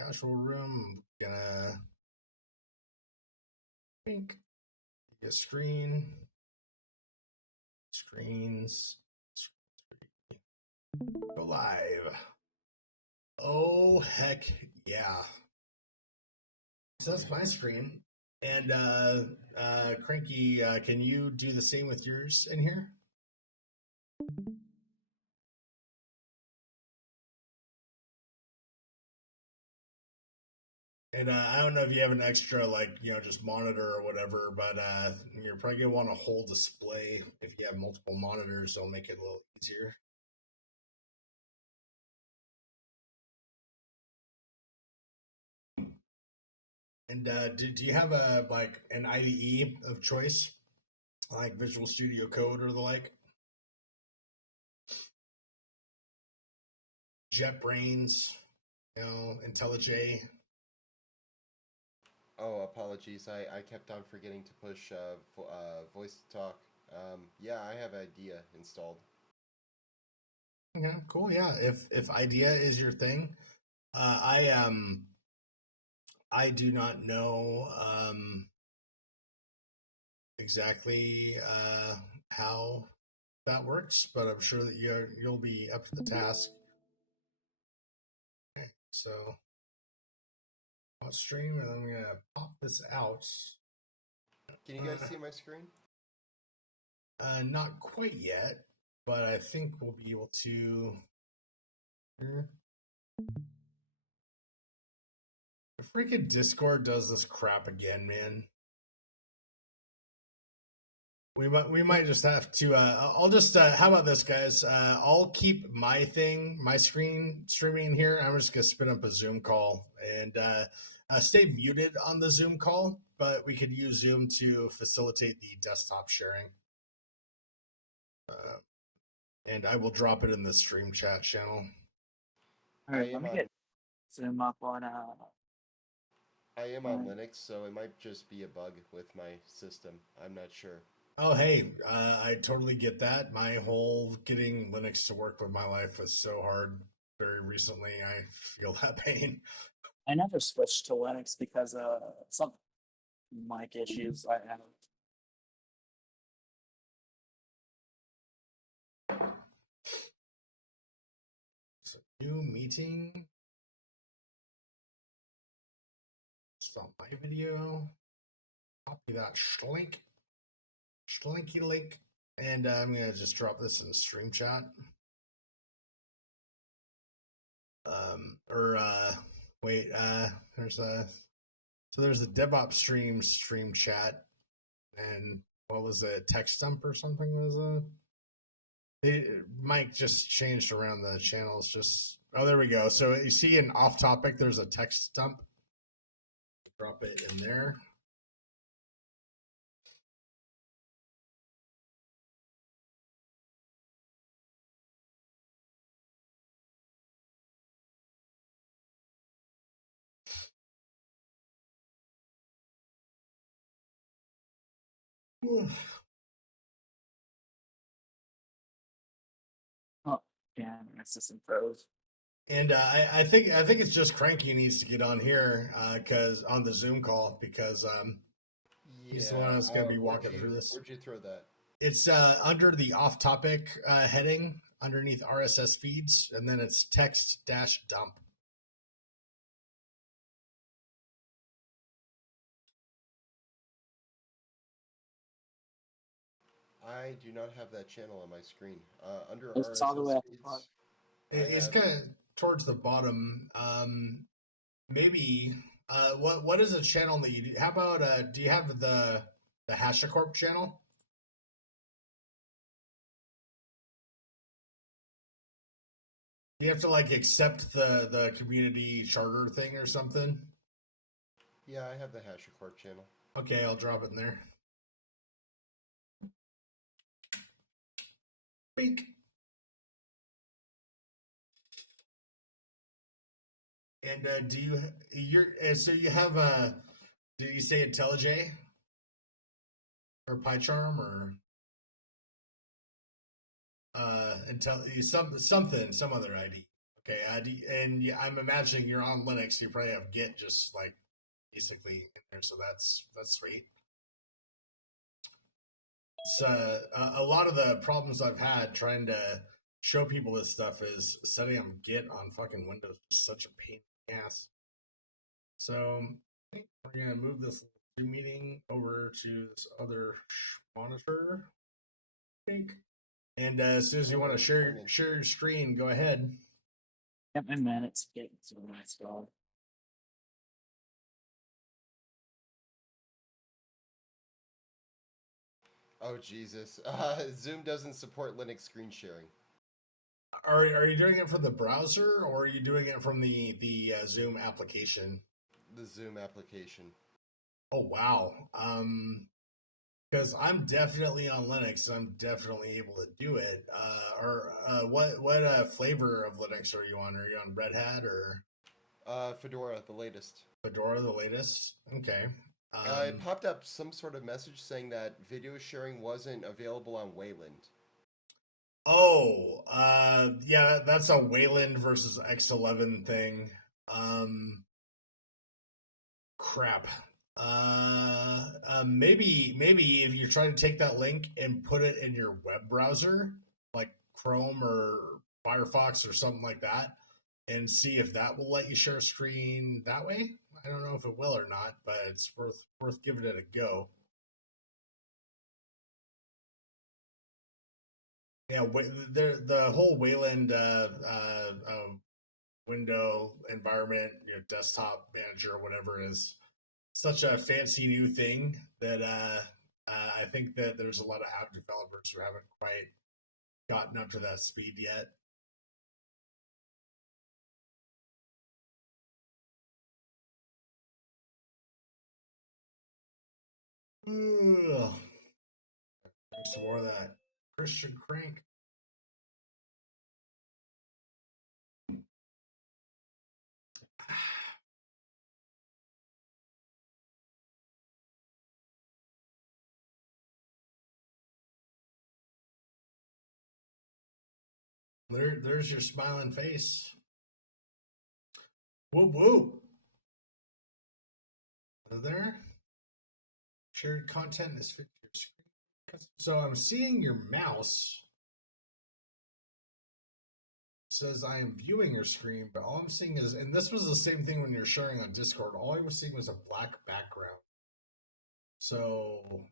casual room. I'm gonna think a screen. Screens. Go live. Oh heck yeah. So that's my screen. And Cranky, can you do the same with yours in here? And I don't know if you have an extra, like, just monitor or whatever, but you're probably going to want a whole display. If you have multiple monitors, it'll make it a little easier. And do you have an IDE of choice, like Visual Studio Code or the like? JetBrains, IntelliJ. Oh, apologies. I kept on forgetting to push voice to talk. Yeah, I have IDEA installed. Okay, cool. Yeah, if IDEA is your thing, I do not know exactly how that works, but I'm sure that you'll be up to the task. Okay, so I'll stream, and I'm gonna pop this out. Can you guys see my screen? Not quite yet, but I think we'll be able to. The freaking Discord does this crap again, man. We might just have to. I'll just. How about this, guys? I'll keep my screen streaming here. I'm just gonna spin up a Zoom call and stay muted on the Zoom call, but we could use Zoom to facilitate the desktop sharing. And I will drop it in the stream chat channel. All right, let me get Zoom up on. I am on Linux, so it might just be a bug with my system. I'm not sure. Oh, hey, I totally get that. My whole getting Linux to work with my life was so hard very recently. I feel that pain. I never switched to Linux because some mic issues I have. So, new meeting. Stop my video. Copy that Schlinky link. And I'm going to just drop this in the stream chat. There's a DevOps stream chat, and what was it, text dump or something? Mike just changed around the channels. There we go. So you see in off topic, there's a text dump. Drop it in there. Oh, yeah, my system froze. And I think it's just Cranky needs to get on here because on the Zoom call because he's the one that's going to be walking through this. Where'd you throw that? It's under the off-topic heading underneath RSS feeds, and then it's text-dump. I do not have that channel on my screen. Under it's all the way up it's kind of towards the bottom. Maybe what is a channel that you do? How about do you have the HashiCorp channel? Do you have to accept the community charter thing or something? Yeah, I have the HashiCorp channel. Okay, I'll drop it in there. Bink. And do you say IntelliJ or PyCharm or some other ID? Okay, and I'm imagining you're on Linux. You probably have Git just like basically in there, so that's sweet. It's a lot of the problems I've had trying to show people this stuff is setting up Git on fucking Windows is such a pain in the ass. So I think we're gonna move this Zoom meeting over to this other monitor. I think. And as soon as you want to share your screen, go ahead. Yep, and then it's getting installed. Oh Jesus! Zoom doesn't support Linux screen sharing. Are you doing it from the browser or are you doing it from the Zoom application? The Zoom application. Oh wow. Because I'm definitely on Linux, and I'm definitely able to do it. What flavor of Linux are you on? Are you on Red Hat or Fedora, the latest. Fedora, the latest? Okay. It popped up some sort of message saying that video sharing wasn't available on Wayland. Oh, yeah, that's a Wayland versus X11 thing. Crap. Maybe if you're trying to take that link and put it in your web browser, like Chrome or Firefox or something like that, and see if that will let you share a screen that way. I don't know if it will or not, but it's worth giving it a go. Yeah, the whole Wayland window environment, desktop manager or whatever is such a fancy new thing that I think that there's a lot of app developers who haven't quite gotten up to that speed yet. Ugh. Thanks for more of that Christian crank. There's your smiling face. Whoop whoop. There. Shared content is fit to your screen. So I'm seeing your mouse. It says I am viewing your screen, but all I'm seeing is, and this was the same thing when you're sharing on Discord. All I was seeing was a black background. So,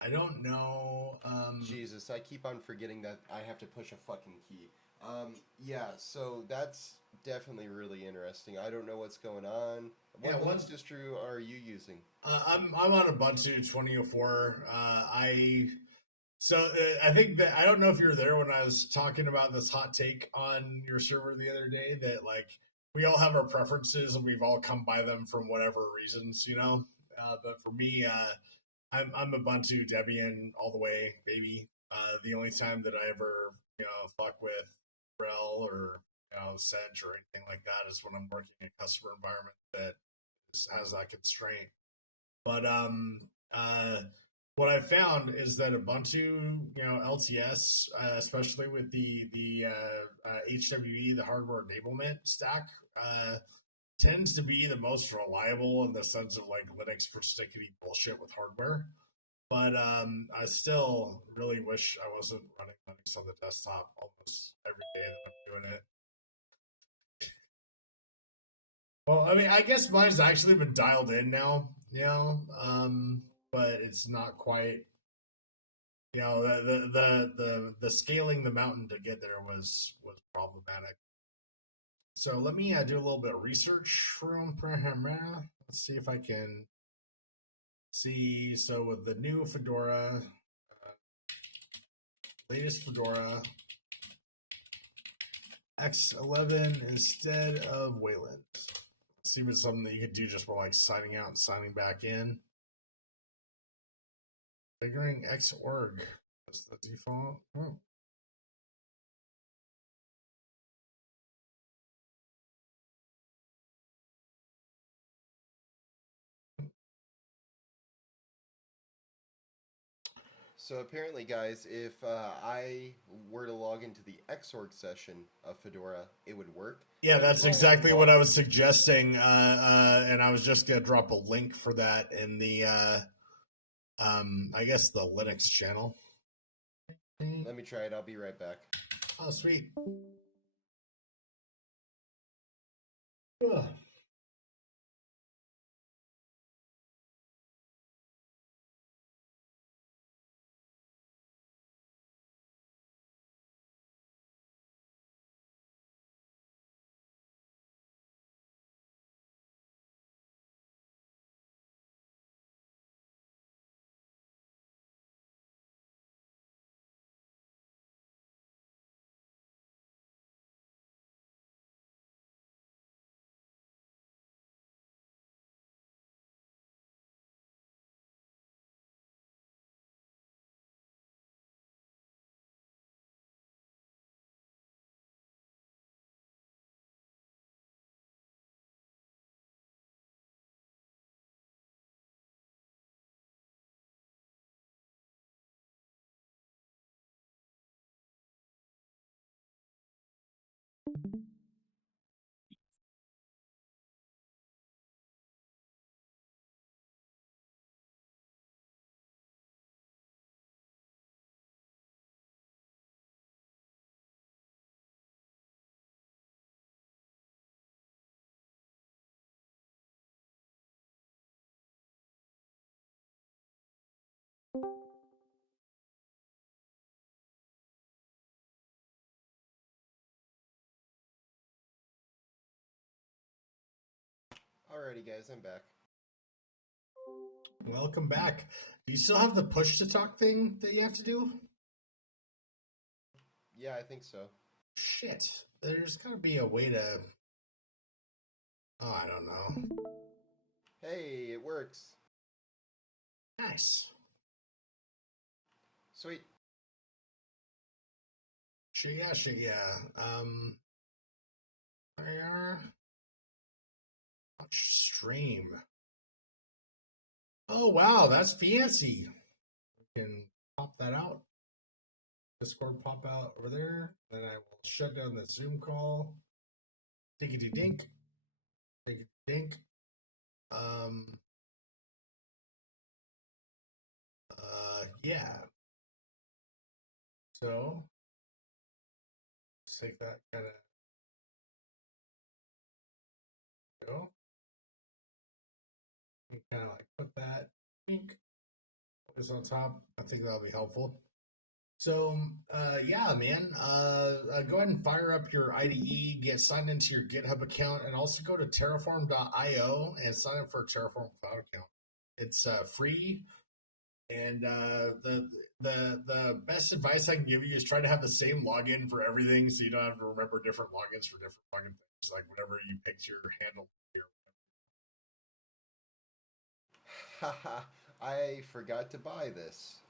I don't know. Jesus, I keep on forgetting that I have to push a fucking key. Yeah, so that's definitely really interesting. I don't know what's going on. What Linux distro are you using? I'm on Ubuntu 2004. I think that I don't know if you're there when I was talking about this hot take on your server the other day that like we all have our preferences and we've all come by them from whatever reasons, but for me, I'm Ubuntu Debian all the way, baby. The only time that I ever, fuck with RHEL or Sedge or anything like that is when I'm working in a customer environment that has that constraint. But what I found is that Ubuntu, LTS, especially with the HWE, the hardware enablement stack, tends to be the most reliable in the sense of like Linux persnickety bullshit with hardware. But I still really wish I wasn't running Linux on the desktop almost every day that I'm doing it. Well, I mean, I guess mine's actually been dialed in now, but it's not quite. The scaling the mountain to get there was problematic. So let me do a little bit of research from let's see if I can see. So with the new Fedora, latest Fedora X11 instead of Wayland. Let's see if it's something that you could do just for like signing out and signing back in. Figuring Xorg is the default. Oh. So apparently, guys, if I were to log into the Xorg session of Fedora, it would work. Yeah, that's exactly what I was suggesting, and I was just gonna drop a link for that in the, I guess the Linux channel. Let me try it. I'll be right back. Oh, sweet. Ugh. Alrighty, guys, I'm back. Welcome back. Do you still have the push to talk thing that you have to do? Yeah, I think so. Shit. There's gotta be a way to... Oh, I don't know. Hey, it works. Nice. Sweet. Sure, yeah. Where? Watch stream. Oh, wow, that's fancy. We can pop that out. Discord pop out over there. Then I will shut down the Zoom call. Diggity dink. Diggity dink. Yeah. So, let's take that kind of go. And kind of like put that link this on top. I think that'll be helpful. So, yeah, man, go ahead and fire up your IDE, get signed into your GitHub account, and also go to terraform.io and sign up for a Terraform Cloud account. It's free, and the best advice I can give you is try to have the same login for everything, so you don't have to remember different logins for different login things, like whatever you picked your handle here. Haha, I forgot to buy this.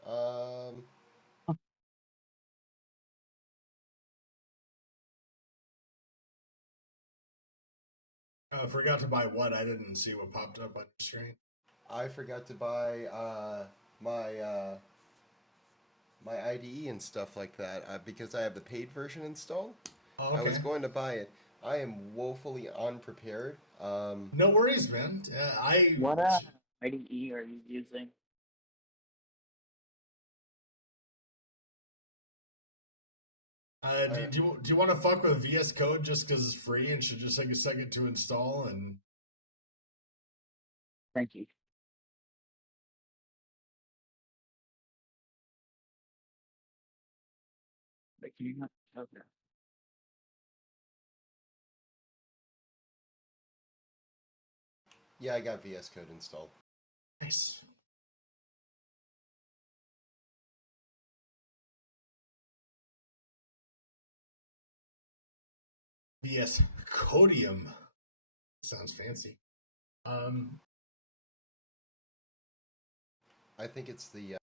Forgot to buy what? I didn't see what popped up on your screen. I forgot to buy my IDE and stuff like that because I have the paid version installed. Oh, okay. I was going to buy it. I am woefully unprepared. No worries, man. What IDE are you using? Do you want to fuck with VS Code just because it's free and should just take a second to install? And Thank you. But can you not? Okay. Yeah, I got VS Code installed. nice. VS Codium sounds fancy. I think it's the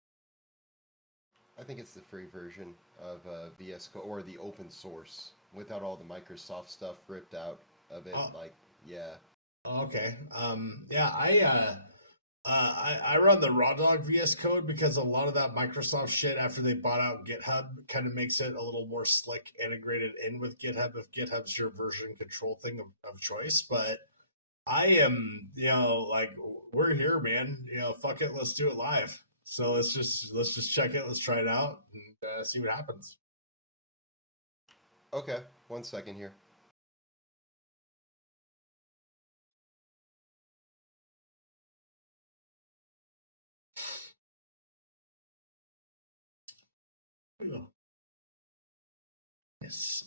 free version of VS Code or the open source without all the Microsoft stuff ripped out of it. Oh. Like, yeah. Okay. Yeah, I run the raw dog VS Code because a lot of that Microsoft shit after they bought out GitHub kind of makes it a little more slick integrated in with GitHub if GitHub's your version control thing of choice. But I am, like we're here, man. Fuck it, let's do it live. So let's just check it, let's try it out and see what happens. Okay, 1 second here. Yes.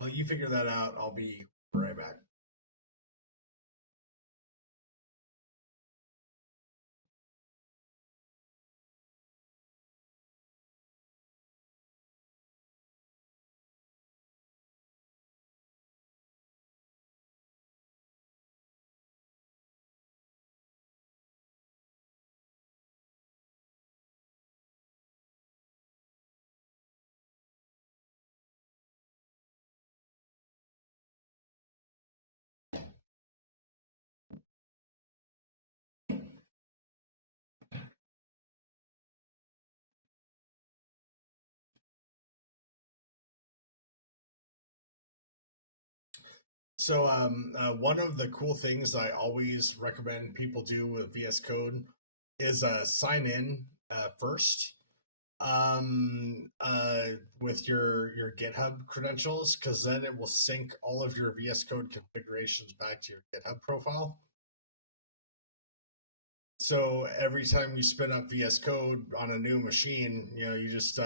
Well, you figure that out. I'll be right back. So one of the cool things I always recommend people do with VS Code is sign in first with your GitHub credentials, because then it will sync all of your VS Code configurations back to your GitHub profile. So every time you spin up VS Code on a new machine, you just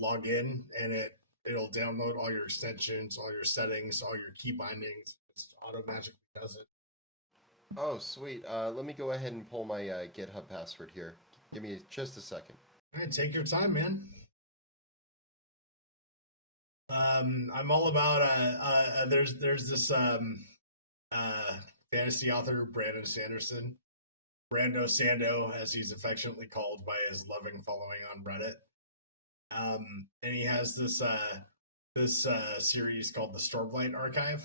log in and it'll download all your extensions, all your settings, all your key bindings. It's automatically does it. Oh, sweet. Let me go ahead and pull my GitHub password here. Give me just a second. All right, take your time, man. I'm all about there's this fantasy author Brandon Sanderson, Brando Sando, as he's affectionately called by his loving following on Reddit. And he has this series called the Stormlight Archive,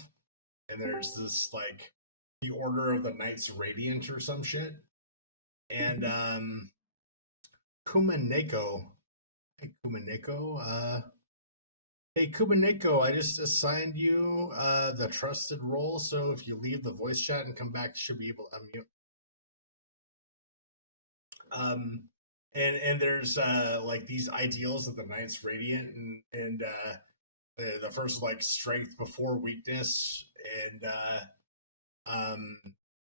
and there's this like the Order of the Knights Radiant or some shit, and Kumaneko. Hey Kumaneko, I just assigned you the trusted role, so if you leave the voice chat and come back, you should be able to unmute. And there's like these ideals of the Knights Radiant, and the first like strength before weakness, and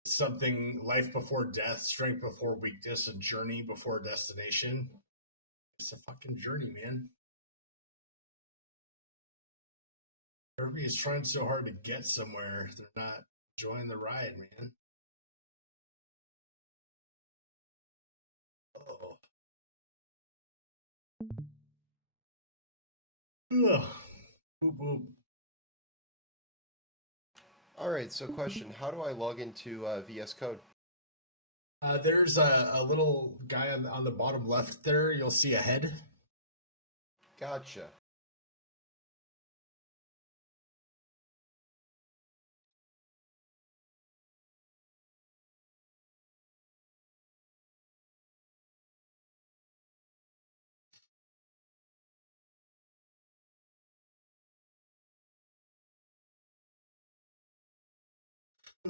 something life before death, strength before weakness, and journey before destination. It's a fucking journey, man. Everybody's trying so hard to get somewhere, they're not enjoying the ride, man. Oh. Ugh. Boop, boop. All right, so question. How do I log into VS Code? There's a little guy on the bottom left there. You'll see a head. Gotcha.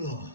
Ugh.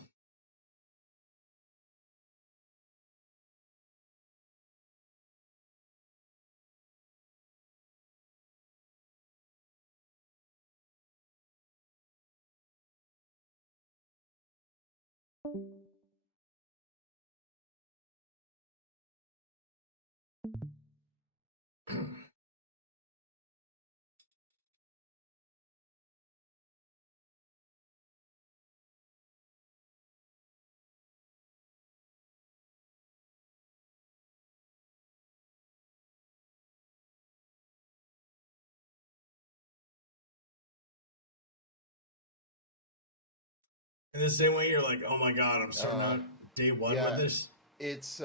In the same way, you're like, oh my god, I'm starting out day one with this. It's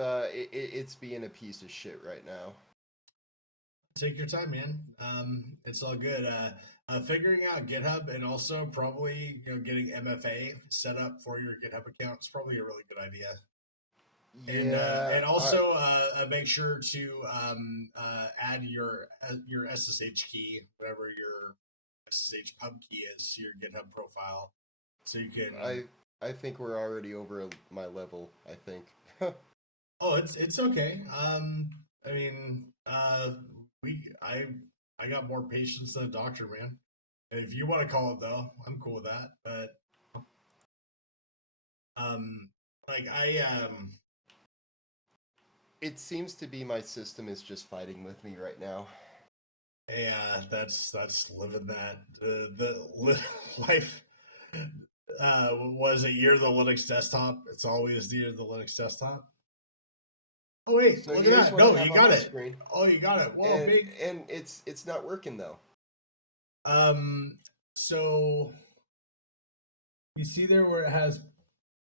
being a piece of shit right now. take your time, man. It's all good. Figuring out GitHub and also probably getting MFA set up for your GitHub account is probably a really good idea. And also make sure to add your SSH key, whatever your SSH pub key is, to your GitHub profile, so you can. I think we're already over my level. I think. Oh, it's okay. I mean, I got more patience than a doctor, man. If you want to call it though, I'm cool with that. But it seems to be my system is just fighting with me right now. Yeah, that's living that the life. Was it Year of the Linux Desktop? It's always the Year of the Linux Desktop. Oh wait, so look at that! No, you got it. Screen. Oh, you got it. Whoa, big. And it's not working though. So you see there where it has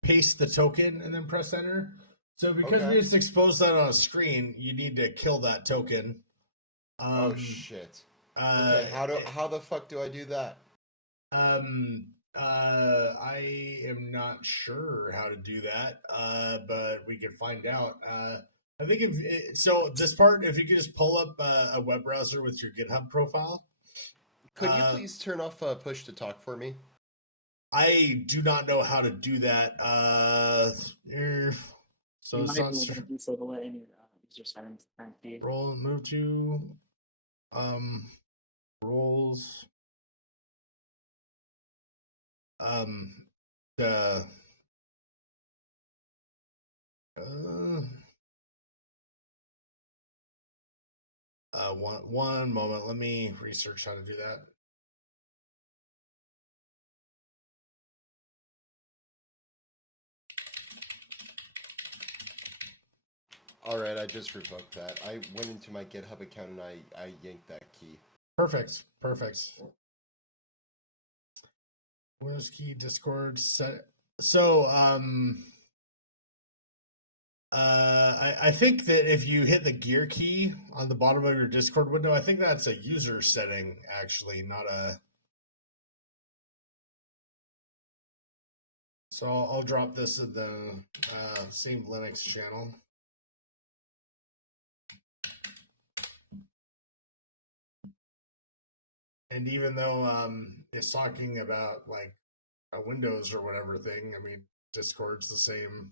paste the token and then press enter. So because we just exposed that on a screen, you need to kill that token. Oh shit. Okay, how the fuck do I do that? I am not sure how to do that, but we can find out. I think this part, if you could just pull up a web browser with your GitHub profile. Could you please turn off push to talk for me? I do not know how to do that. So you it's might not be able to disable it in your user settings feed. Move to roles. One moment. Let me research how to do that. All right, I just revoked that. I went into my GitHub account and I yanked that key. Perfect. Windows key, Discord set. So, I think that if you hit the gear key on the bottom of your Discord window, I think that's a user setting, actually, not a. So I'll drop this in the same Linux channel. And even though it's talking about like a Windows or whatever thing, I mean, Discord's the same.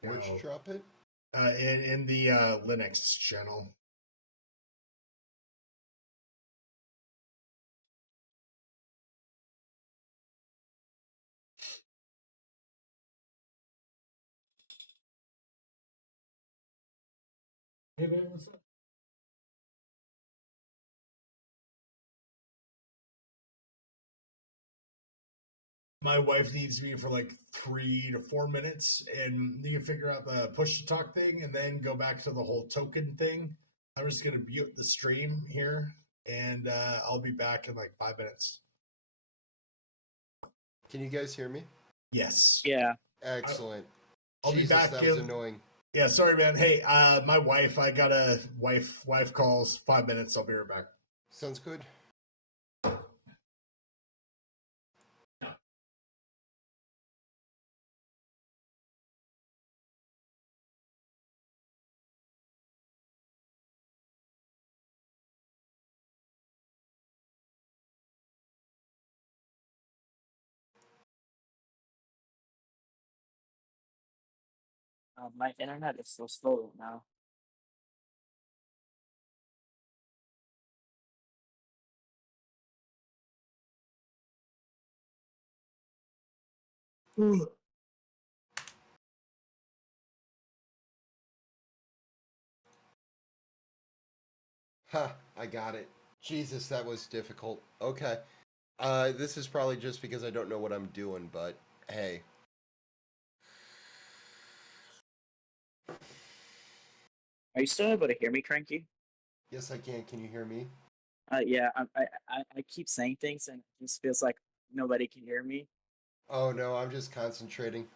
Where'd you drop it? In the Linux channel. Hey man, what's up? My wife needs me for like 3 to 4 minutes, and you can figure out the push to talk thing, and then go back to the whole token thing. I'm just gonna mute the stream here, and I'll be back in like 5 minutes. Can you guys hear me? Yes. Yeah. Excellent. I'll Jesus, be back. That was annoying. Yeah, sorry, man. Hey, my wife. I got a wife calls. 5 minutes. I'll be right back. Sounds good. My internet is so slow now. Ha, I got it. Jesus, that was difficult. Okay. This is probably just because I don't know what I'm doing, but hey. Are you still able to hear me, Cranky? Yes, I can. Can you hear me? Yeah, I keep saying things and it just feels like nobody can hear me. Oh no, I'm just concentrating.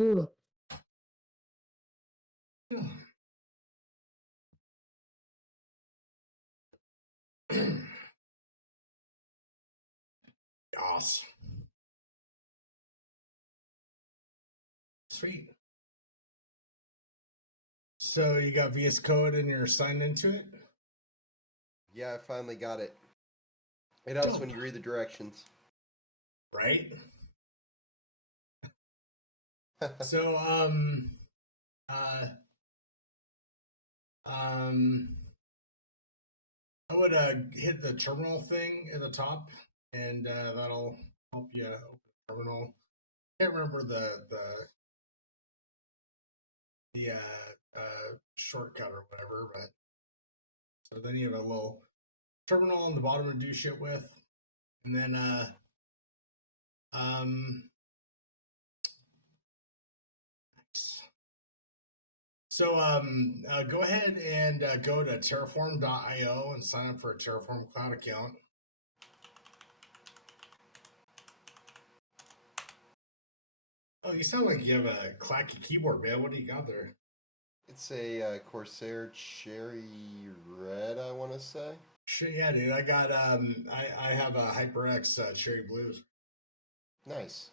Ugh. Aws. Sweet. So you got VS Code and you're signed into it? Yeah, I finally got it. It helps when you read the directions. Right? So, I would hit the terminal thing at the top, and that'll help you open the terminal. Can't remember the shortcut or whatever, but so then you have a little terminal on the bottom to do shit with, and then so go ahead and go to terraform.io and sign up for a Terraform Cloud account. Oh, you sound like you have a clacky keyboard, man. What do you got there? It's a Corsair Cherry Red, I want to say. Shit, yeah, dude. I got I have a HyperX Cherry Blues. Nice.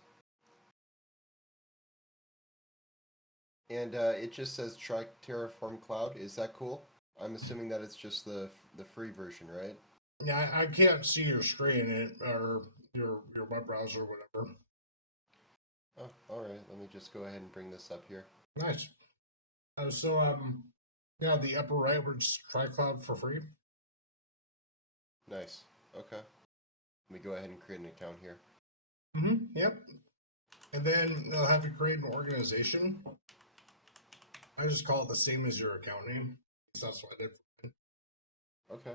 And it just says try Terraform Cloud. Is that cool? I'm assuming that it's just the free version, right? Yeah, I can't see your screen or your web browser or whatever. Oh, all right. Let me just go ahead and bring this up here. Nice. Yeah, the upper right, we're just try cloud for free. Nice. Okay. Let me go ahead and create an account here. Yep. and then they'll have to create an organization. I just call it the same as your account name. That's what I did. Okay.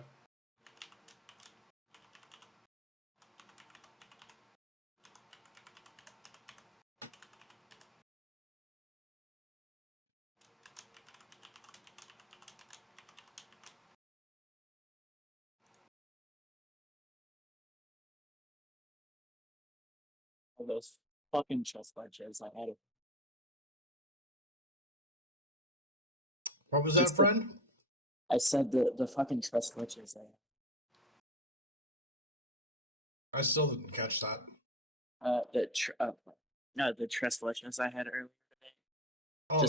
All those fucking chest ledges I had. What was that, friend? I said the fucking chest ledges I still didn't catch that. The trust legends I had earlier today. Oh,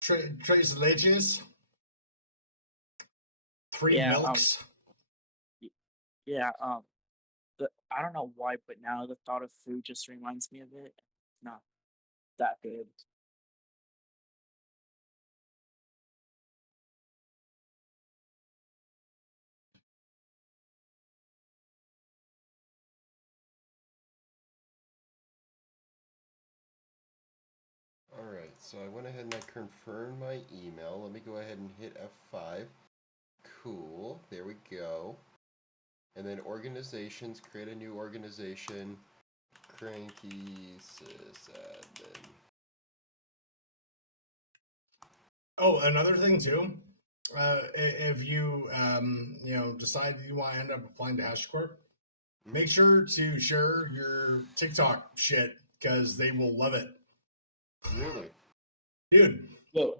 tres leches? Three milks? Yeah, I don't know why, but now the thought of food just reminds me of it. It's not that good. Alright, so I went ahead and I confirmed my email. Let me go ahead and hit F5. Cool, there we go. And then organizations, create a new organization. Cranky sysadmin. Oh, another thing too. If you decide you want to end up applying to HashiCorp, make sure to share your TikTok shit because they will love it. Really? Dude,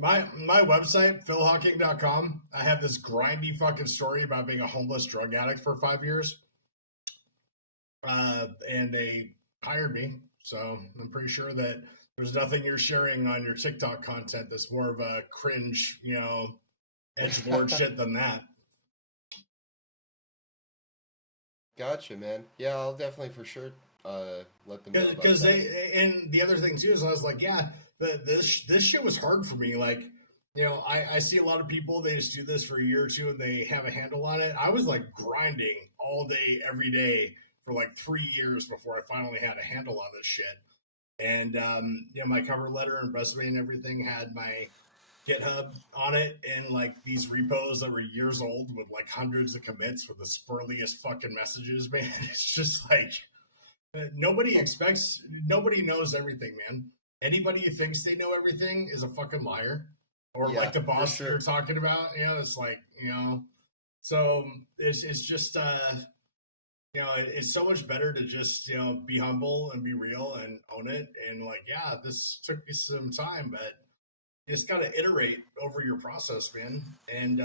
my website, philhawking.com, I have this grindy fucking story about being a homeless drug addict for 5 years. And they hired me. So I'm pretty sure that there's nothing you're sharing on your TikTok content that's more of a cringe, edgelord shit than that. Gotcha, man. Yeah, I'll definitely for sure let them know about Because that. and the other thing too is I was like, yeah, this shit was hard for me. Like, I see a lot of people, they just do this for a year or two and they have a handle on it. I was like grinding all day, every day for like 3 years before I finally had a handle on this shit. And my cover letter and resume and everything had my GitHub on it and like these repos that were years old with like hundreds of commits with the spurliest fucking messages, man. It's just like nobody knows everything, man. Anybody who thinks they know everything is a fucking liar. Or Yeah, like the boss sure. you're talking about, it's like, so it's just it's so much better to just be humble and be real and own it and like, yeah, this took me some time, but you just got to iterate over your process, man. And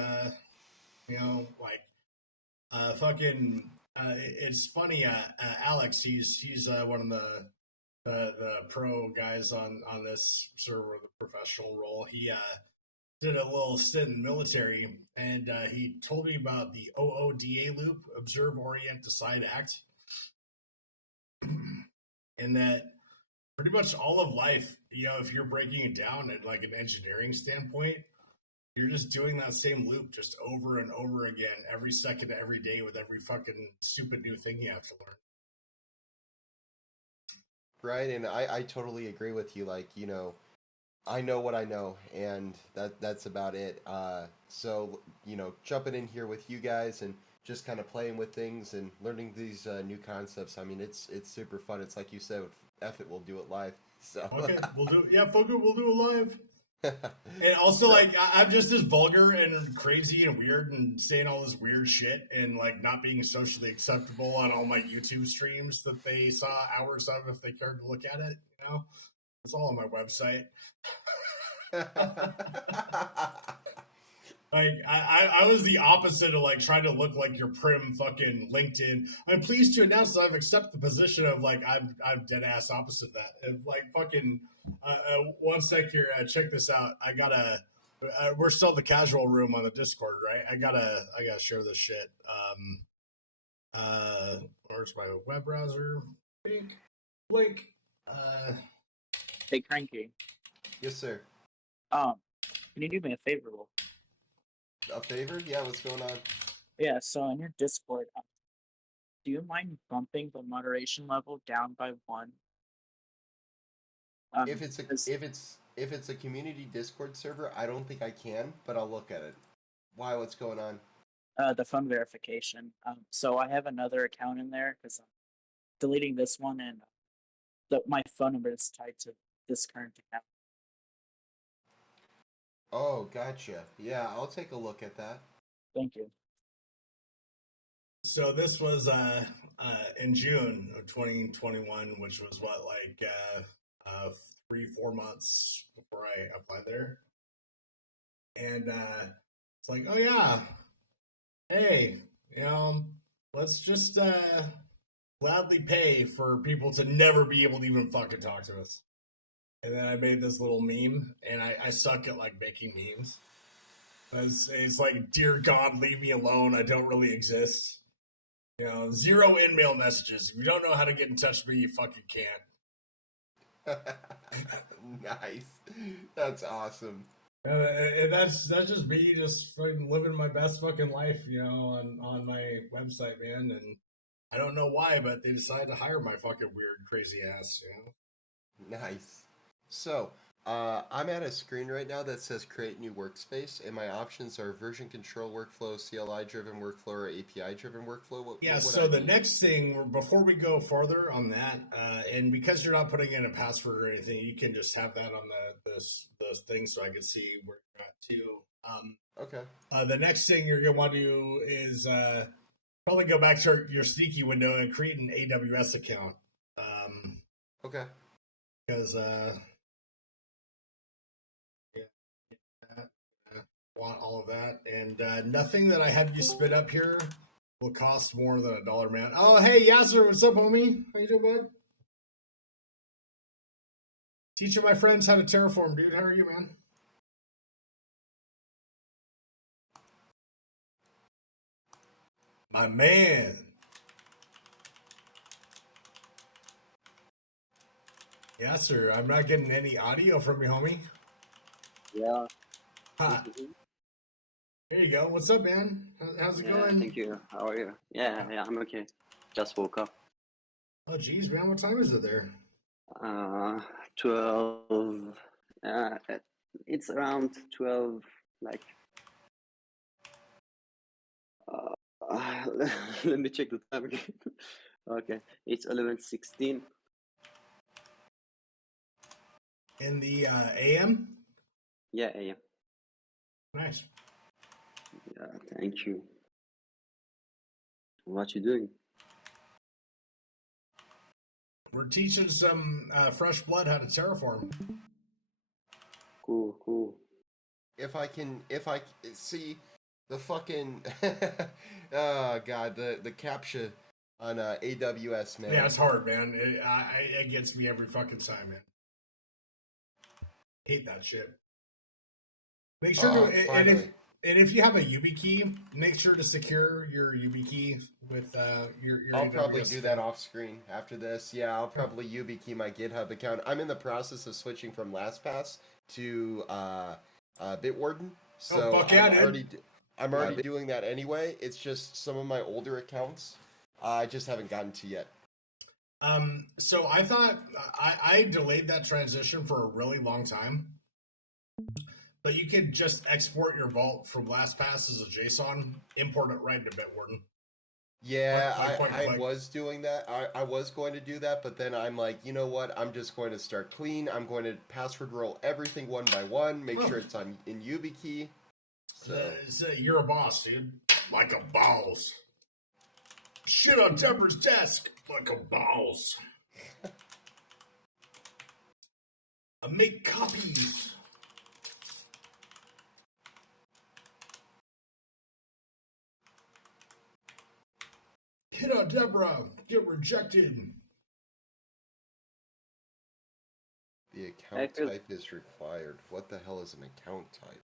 it's funny, Alex, he's one of the pro guys on this server, the professional role. He did a little stint in the military, and he told me about the OODA loop, Observe, Orient, Decide, Act. And that pretty much all of life, if you're breaking it down at like an engineering standpoint, you're just doing that same loop just over and over again, every second, every day, with every fucking stupid new thing you have to learn. Right, and I totally agree with you. Like, I know what I know, and that's about it. So, jumping in here with you guys and just kind of playing with things and learning these new concepts. I mean, it's super fun. It's like you said, F it, we'll do it live. So okay, we'll do it. Yeah, fuck it, we'll do it live. And also, like, I'm just as vulgar and crazy and weird and saying all this weird shit and like not being socially acceptable on all my YouTube streams that they saw hours of if they cared to look at it. It's all on my website. Like I was the opposite of like trying to look like your prim fucking LinkedIn. I'm pleased to announce that I've accepted the position of like I'm dead ass opposite of that. Of like fucking 1 sec here. Check this out. I gotta. We're still in the casual room on the Discord, right? I gotta share this shit. Where's my web browser? Blink. Hey, Cranky. Yes, sir. Can you do me a favor? A favor? Yeah, what's going on? Yeah, so on your Discord, do you mind bumping the moderation level down by 1? If it's a 'cause, if it's a community Discord server, I don't think I can, but I'll look at it. Why? What's going on? the phone verification. So I have another account in there because I'm deleting this one, and my phone number is tied to this current account. Oh, gotcha. Yeah, I'll take a look at that. Thank you. So this was in June of 2021, which was what, like 3-4 months before I applied there. And it's like, oh yeah, hey, let's just gladly pay for people to never be able to even fucking talk to us. And then I made this little meme, and I suck at like making memes. It's like, dear God, leave me alone. I don't really exist. 0 in-mail messages. If you don't know how to get in touch with me, you fucking can't. Nice. That's awesome. And that's just me just fucking living my best fucking life, on my website, man. And I don't know why, but they decided to hire my fucking weird, crazy ass, Nice. So, I'm at a screen right now that says create new workspace, and my options are version control workflow, CLI-driven workflow, or API-driven workflow. What so the next thing, before we go farther on that, and because you're not putting in a password or anything, you can just have that on those things so I can see where you're at too. Okay. The next thing you're going to want to do is probably go back to your sneaky window and create an AWS account. Okay. Because want all of that, and nothing that I have you spit up here will cost more than $1, man. Oh, hey, Yasser, what's up, homie? How you doing, bud? Teaching my friends how to terraform, dude. How are you, man? My man. Yasser, I'm not getting any audio from you, homie. Yeah. Huh. There you go. What's up, man? How's it going? Thank you. How are you? Yeah, I'm okay. Just woke up. Oh, geez, man. What time is it there? 12. It's around 12, like. Let me check the time again. Okay, it's 11:16. In the AM? Yeah, AM. Nice. Yeah, thank you. What you doing? We're teaching some fresh blood how to terraform. Cool. If I see the fucking oh god, the captcha on AWS, man. Yeah, it's hard, man. It gets me every fucking time, man. Hate that shit. Make sure to, and if you have a YubiKey, make sure to secure your YubiKey with your I'll AWS probably do that off screen after this. Yeah, I'll probably YubiKey my GitHub account. I'm in the process of switching from LastPass to Bitwarden, so I'm already doing that anyway. It's just some of my older accounts I just haven't gotten to yet. So I thought I delayed that transition for a really long time, but you could just export your vault from LastPass as a JSON, import it right into Bitwarden. Yeah, I was doing that. I was going to do that, but then I'm like, you know what? I'm just going to start clean. I'm going to password roll everything one by one, make sure it's in YubiKey. So you're a boss, dude. Like a boss. Shit on Deborah's desk like a boss. I make copies. Hit on Deborah. Get rejected. The account type is required. What the hell is an account type?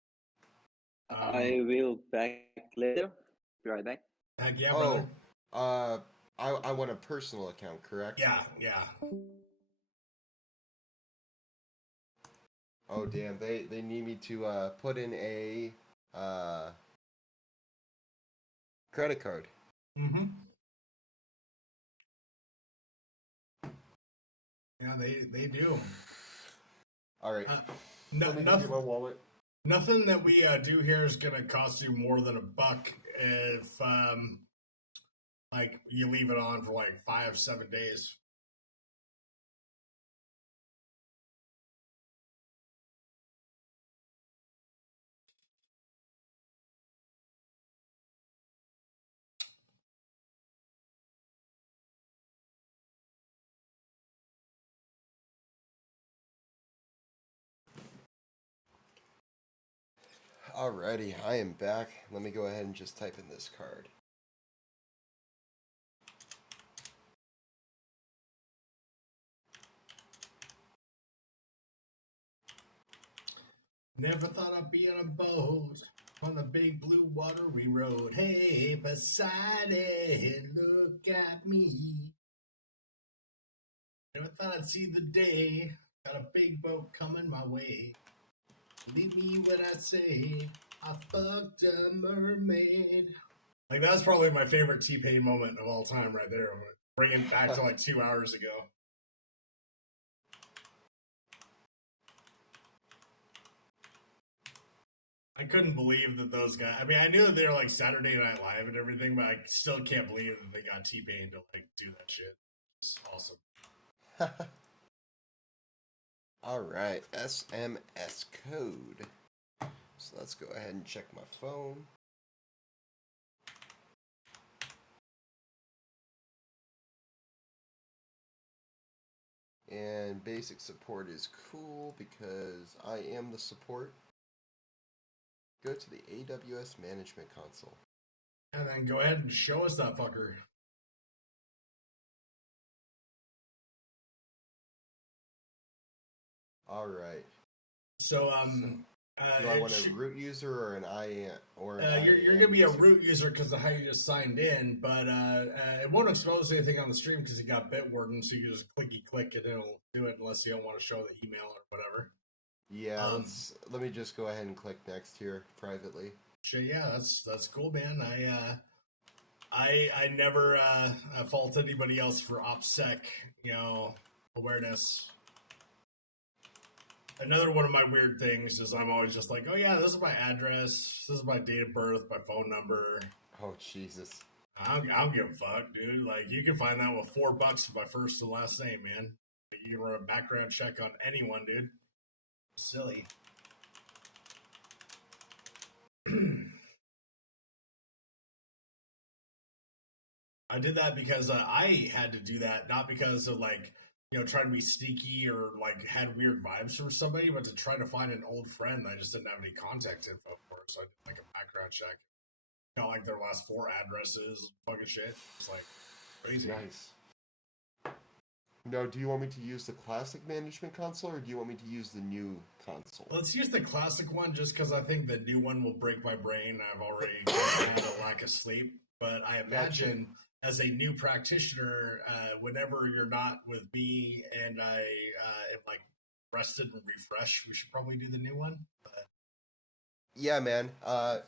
I will back later. Be right back. Heck yeah, brother. I want a personal account, correct? Yeah. Oh damn, they need me to put in a credit card. Mm-hmm. Yeah, they do. All right. Let me get my wallet. Nothing that we do here is gonna cost you more than $1 if like you leave it on for like 5-7 days. Alrighty, I am back. Let me go ahead and just type in this card. Never thought I'd be on a boat on the big blue watery road. Hey, Poseidon, look at me. Never thought I'd see the day. Got a big boat coming my way. Believe me when I say I fucked a mermaid. Like, that's probably my favorite T-Pain moment of all time right there. Bring it back to like 2 hours ago. I couldn't believe that those guys. I mean, I knew that they were like Saturday Night Live and everything, but I still can't believe that they got T-Pain to like do that shit. It's awesome. All right, SMS code. So let's go ahead and check my phone. And basic support is cool because I am the support. Go to the AWS Management Console. And then go ahead and show us that fucker. All right. So, do I want a root user or an IAM? Or you're gonna be a root user because of how you just signed in, but it won't expose anything on the stream because you got Bitwarden, so you just click and it'll do it unless you don't want to show the email or whatever. Yeah, let me just go ahead and click next here privately. Sure, yeah, that's cool, man. I never fault anybody else for OPSEC, awareness. Another one of my weird things is I'm always just like, oh yeah, this is my address, this is my date of birth, my phone number. Oh Jesus! I don't give a fuck, dude. Like, you can find that with $4 for my first and last name, man. You can run a background check on anyone, dude. Silly. I did that because I had to do that, not because of trying to be sneaky or like had weird vibes for somebody, but to try to find an old friend I just didn't have any contact info for. So I did like a background check. Got like their last 4 addresses, fucking shit. It's like crazy. Nice. Now, do you want me to use the classic management console or do you want me to use the new console? Let's use the classic one just because I think the new one will break my brain. I've already had a lack of sleep. But I imagine as a new practitioner, whenever you're not with me and I am like rested and refreshed, we should probably do the new one. But... yeah, man.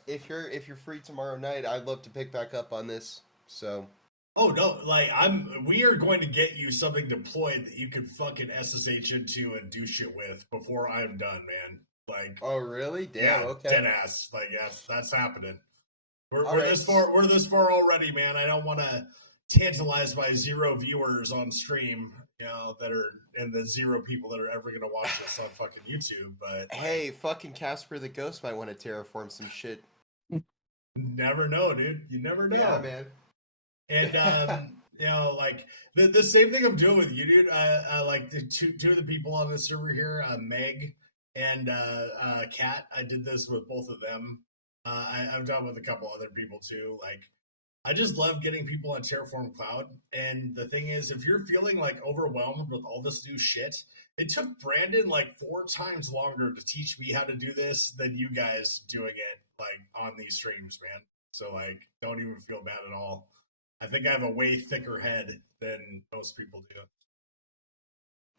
If you're free tomorrow night, I'd love to pick back up on this. So... oh no, we are going to get you something deployed that you can fucking SSH into and do shit with before I'm done, man. Like, oh really? Damn, yeah, okay. Dead ass. Like, that's happening. We're right. We're this far already, man. I don't want to tantalize my 0 viewers on stream, that are, and the 0 people that are ever going to watch this on fucking YouTube. But hey, fucking Casper the Ghost might want to terraform some shit. Never know, dude. You never know. Yeah, man. And like the same thing I'm doing with you, dude. Like the two of the people on the server here, Meg and Kat. I did this with both of them. I've done with a couple other people too. Like, I just love getting people on Terraform Cloud. And the thing is, if you're feeling like overwhelmed with all this new shit, it took Brandon like 4 times longer to teach me how to do this than you guys doing it like on these streams, man. So like, don't even feel bad at all. I think I have a way thicker head than most people do.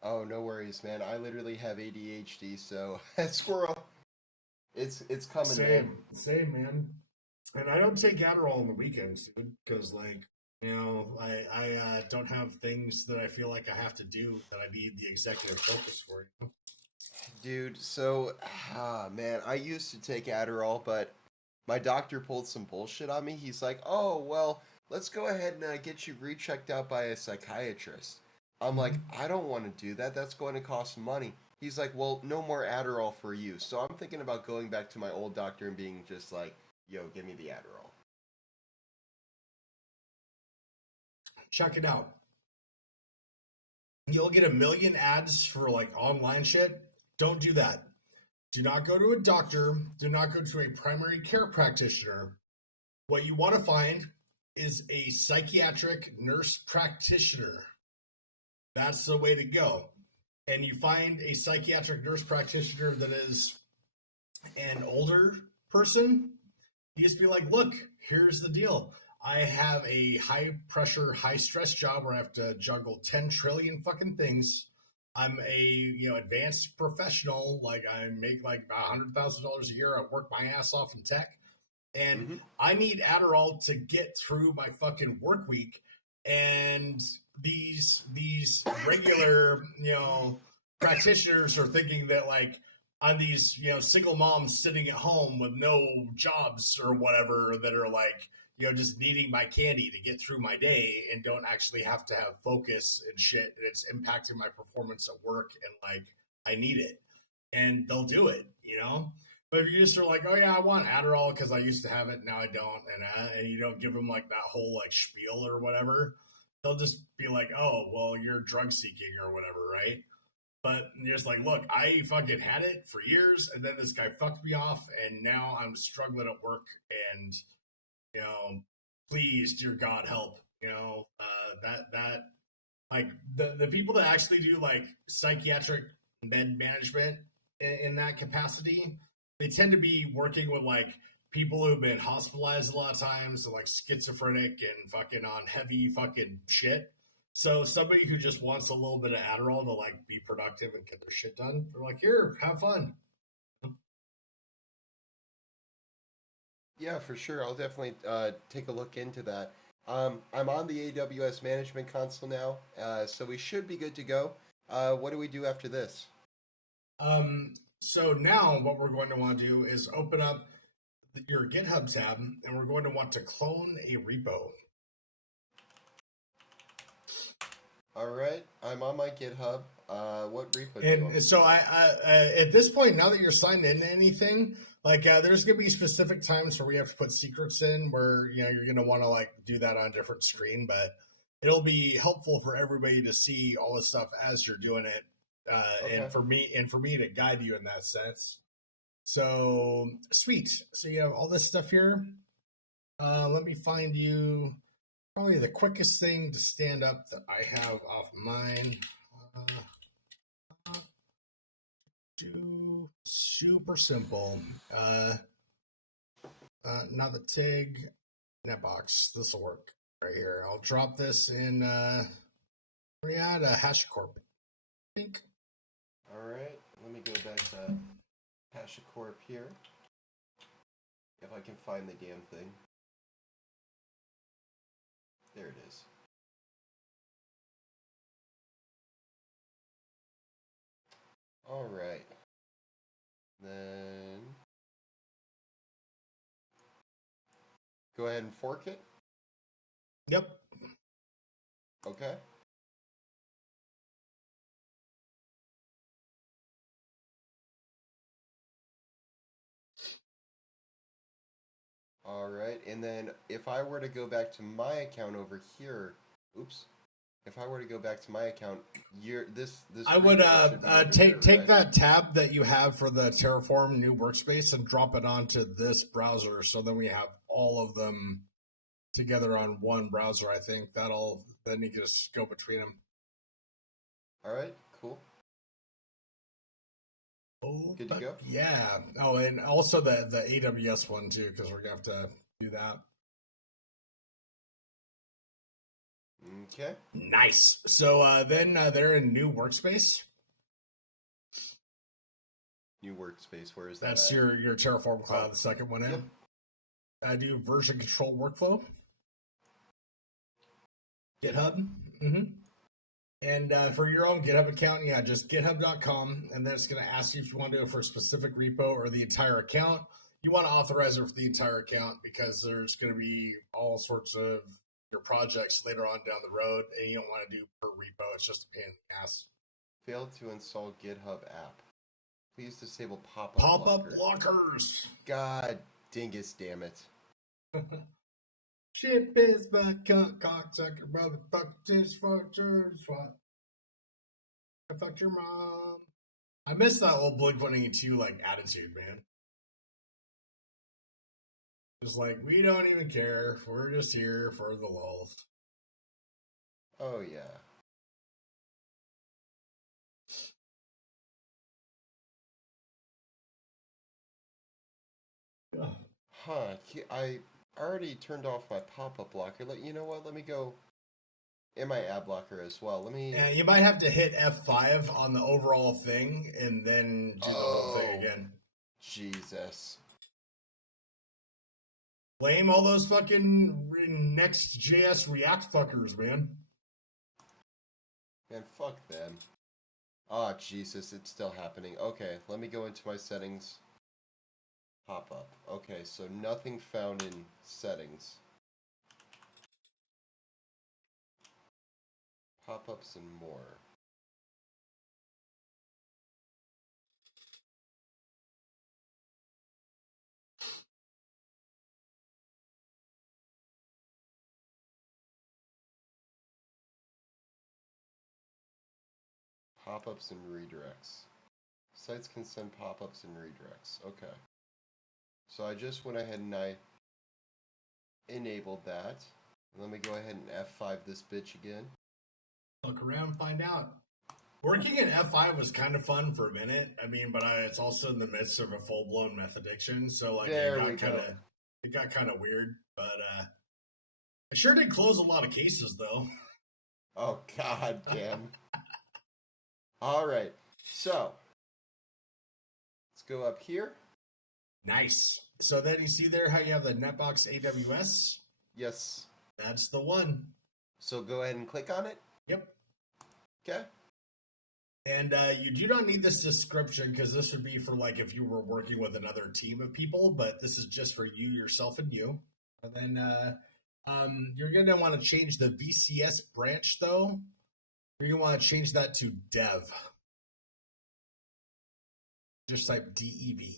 Oh, no worries, man. I literally have ADHD, so squirrel. It's coming, man. Same, man. And I don't take Adderall on the weekends, dude, because I don't have things that I feel like I have to do that I need the executive focus for. dude. So, man, I used to take Adderall, but my doctor pulled some bullshit on me. He's like, "Oh, well, let's go ahead and get you rechecked out by a psychiatrist." I'm like, "I don't want to do that. That's going to cost money." He's like, "Well, no more Adderall for you." So I'm thinking about going back to my old doctor and being just like, "Yo, give me the Adderall." Check it out. You'll get a million ads for like online shit. Don't do that. Do not go to a doctor. Do not go to a primary care practitioner. What you want to find is a psychiatric nurse practitioner. That's the way to go. And you find a psychiatric nurse practitioner that is an older person. You just be like, look, here's the deal. I have a high pressure, high stress job where I have to juggle 10 trillion fucking things. I'm a advanced professional. Like I make like $100,000 a year. I work my ass off in tech, and I need Adderall to get through my fucking work week. And these regular practitioners are thinking that like I'm these single moms sitting at home with no jobs or whatever that are like just needing my candy to get through my day and don't actually have to have focus and shit, and it's impacting my performance at work, and like I need it, and they'll do it, But if you just are like, oh yeah, I want Adderall because I used to have it, now I don't, and you don't give them like that whole like spiel or whatever, they'll just be like, oh well, you're drug seeking or whatever, right? But you're just like, look, I fucking had it for years, and then this guy fucked me off, and now I'm struggling at work, and please, dear God, help. That like the people that actually do like psychiatric med management in that capacity, they tend to be working with like people who've been hospitalized a lot of times, and like schizophrenic and fucking on heavy fucking shit. So somebody who just wants a little bit of Adderall to like be productive and get their shit done, they're like, here, have fun. Yeah, for sure. I'll definitely take a look into that. I'm on the AWS Management Console now, so we should be good to go. What do we do after this? So now what we're going to want to do is open up your GitHub tab, and we're going to want to clone a repo. All right, I'm on my GitHub. What repo? And so I at this point, now that you're signed into anything, like there's gonna be specific times where we have to put secrets in, where you're gonna want to like do that on a different screen, but it'll be helpful for everybody to see all this stuff as you're doing it, and for me to guide you in that sense. So sweet. So you have all this stuff here. Let me find you. Probably the quickest thing to stand up that I have off mine. Super simple. Not the TIG netbox. This will work right here. I'll drop this in where you at? HashiCorp, I think. All right. Let me go back to HashiCorp here. If I can find the damn thing. There it is. All right. Then go ahead and fork it. Yep. Okay. All right, and then if I were to go back to my account over here, oops. If I were to go back to my account, this I would take right? that tab that you have for the Terraform new workspace and drop it onto this browser, so then we have all of them together on one browser. I think then you can just go between them. All right, cool. Oh, good to go. Yeah. Oh, and also the AWS one too, because we're gonna have to do that. Okay. Nice. So then they're in new workspace. New workspace. Where is that? That's your Terraform Cloud, the second one in. Yep. I do version control workflow. GitHub. And for your own GitHub account, yeah, just github.com, and then it's going to ask you if you want to do it for a specific repo or the entire account. You want to authorize it for the entire account because there's going to be all sorts of your projects later on down the road, and you don't want to do per repo. It's just a pain in the ass. Failed to install GitHub app. Please disable pop-up Pop-up blocker. blockers. God dingus, damn it. Shit, piss, butt, cunt, cocksucker, motherfucker, dishwasher, swat. I fucked your mom. I miss that old Blink-182 like attitude, man. Just like, we don't even care. We're just here for the lulz. Oh, yeah. Oh. Huh. I already turned off my pop-up blocker. You know what? Let me go... And my ad blocker as well. Let me... Yeah, you might have to hit F5 on the overall thing and then do the whole thing again. Jesus. Blame all those fucking Next.js React fuckers, man. Man, fuck them. Oh, Jesus, it's still happening. Okay, let me go into my settings. Pop up. Okay, so nothing found in settings. Pop-ups and more. Pop-ups and redirects. Sites can send pop-ups and redirects. Okay. So I just went ahead and I enabled that. Let me go ahead and F5 this bitch again. Look around, find out. Working in F5 was kind of fun for a minute. I mean, but it's also in the midst of a full-blown meth addiction, so like it got kind of weird. But I sure did close a lot of cases, though. Oh, god damn. All right, so let's go up here. Nice. So then you see there how you have the Netbox AWS? Yes. That's the one. So go ahead and click on it. Yep. Okay. And you do not need this description because this would be for like if you were working with another team of people, but this is just for you, yourself, and you. And then you're going to want to change the VCS branch, though. You're going to want to change that to dev. Just type DEV.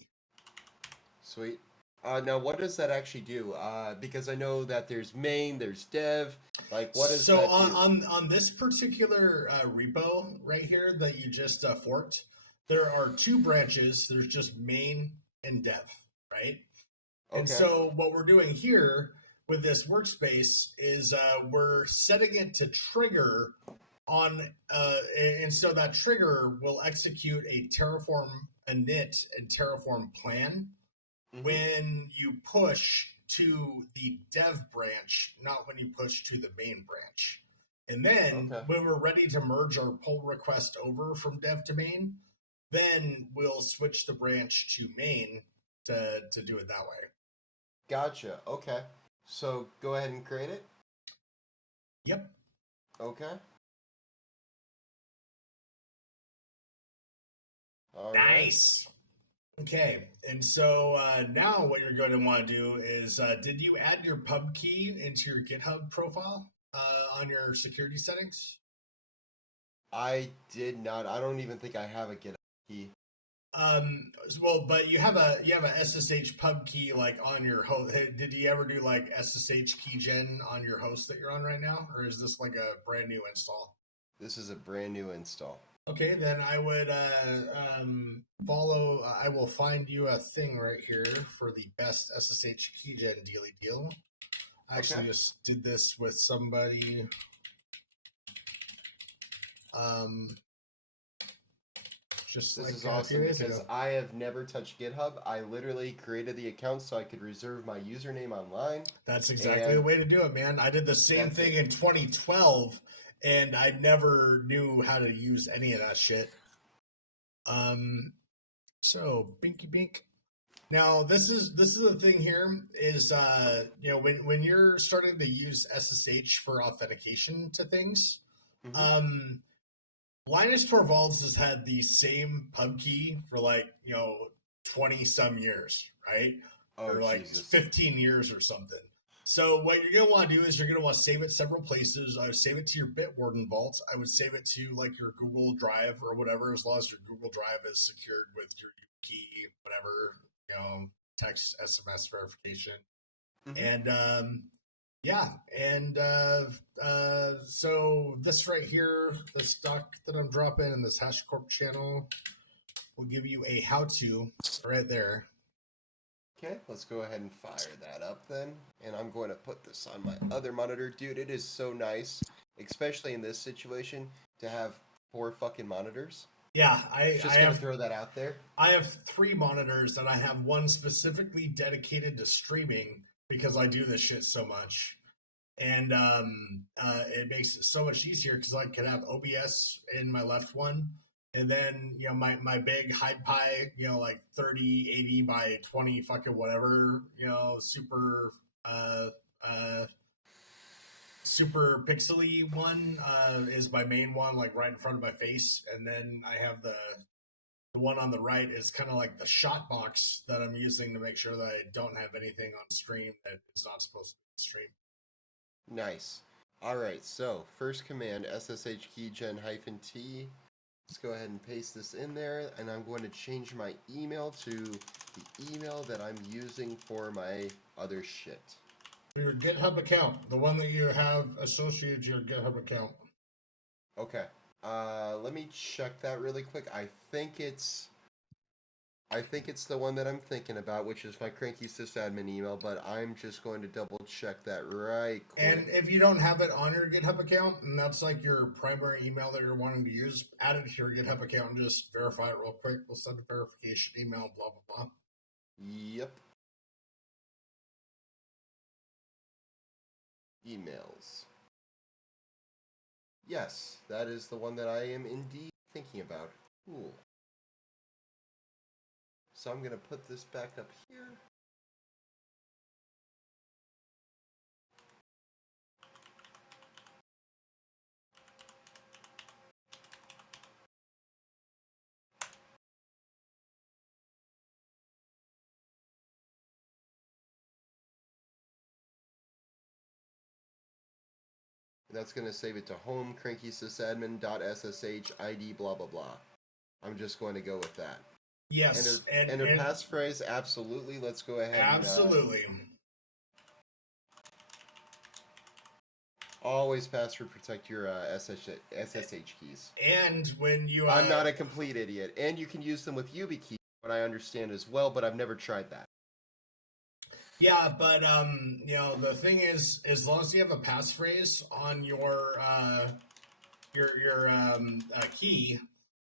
Sweet. Now, what does that actually do? Because I know that there's main, there's dev. Like, what does that do? So on this particular repo right here that you just forked, there are two branches. There's just main and dev, right? Okay. And so what we're doing here with this workspace is we're setting it to trigger on, and so that trigger will execute a Terraform init and Terraform plan when you push to the dev branch, not when you push to the main branch. And then when we're ready to merge our pull request over from dev to main, then we'll switch the branch to main to do it that way. Gotcha. Okay. So go ahead and create it. Yep. Okay. All nice. Right. Okay, and so now what you're going to want to do is, did you add your pub key into your GitHub profile on your security settings? I did not. I don't even think I have a GitHub key. Well, but you have a SSH pub key like on your host. Did you ever do like SSH keygen on your host that you're on right now, or is this like a brand new install? This is a brand new install. Okay, then I would follow. I will find you a thing right here for the best SSH keygen dealy deal. I actually just did this with somebody. Just this like is awesome because I have never touched GitHub. I literally created the account so I could reserve my username online. That's exactly the way to do it, man. I did the same thing in 2012. And I never knew how to use any of that shit. So binky bink. Now this is the thing here is when you're starting to use SSH for authentication to things, Linus Torvalds has had the same pub key for like, 20 some years, right? Oh, or like Jesus. 15 years or something. So what you're going to want to do is you're going to want to save it several places. I would save it to your Bitwarden vault. I would save it to like your Google Drive or whatever, as long as your Google Drive is secured with your key, whatever, text, SMS verification. Mhm. And yeah, and so this right here, this doc that I'm dropping in this HashiCorp channel will give you a how-to right there. Okay, let's go ahead and fire that up then. And I'm going to put this on my other monitor. Dude, it is so nice, especially in this situation, to have 4 fucking monitors. Yeah, Just gonna throw that out there. I have 3 monitors, and I have one specifically dedicated to streaming because I do this shit so much. And it makes it so much easier because I can have OBS in my left one, and then my big HiPi, like 3080 by 20 fucking whatever, super super pixely one is my main one, like right in front of my face, and then I have the one on the right is kind of like the shot box that I'm using to make sure that I don't have anything on stream that is not supposed to be on stream. Nice. Alright, so first command ssh keygen -t. Let's go ahead and paste this in there, and I'm going to change my email to the email that I'm using for my other shit. Your GitHub account, the one that you have associated to your GitHub account. Okay. Let me check that really quick. I think it's the one that I'm thinking about, which is my cranky sysadmin email, but I'm just going to double check that right quick. And if you don't have it on your GitHub account, and that's like your primary email that you're wanting to use, add it to your GitHub account and just verify it real quick. We'll send a verification email, blah, blah, blah. Yep. Emails. Yes, that is the one that I am indeed thinking about. Cool. So I'm going to put this back up here. And that's going to save it to home crankysysadmin.ssh id blah blah blah. I'm just going to go with that. Yes. Enter passphrase, absolutely. Let's go ahead absolutely. and... always password protect your SSH keys. And when you... I'm not a complete idiot. And you can use them with YubiKey, what I understand as well, but I've never tried that. Yeah, but the thing is, as long as you have a passphrase on your key,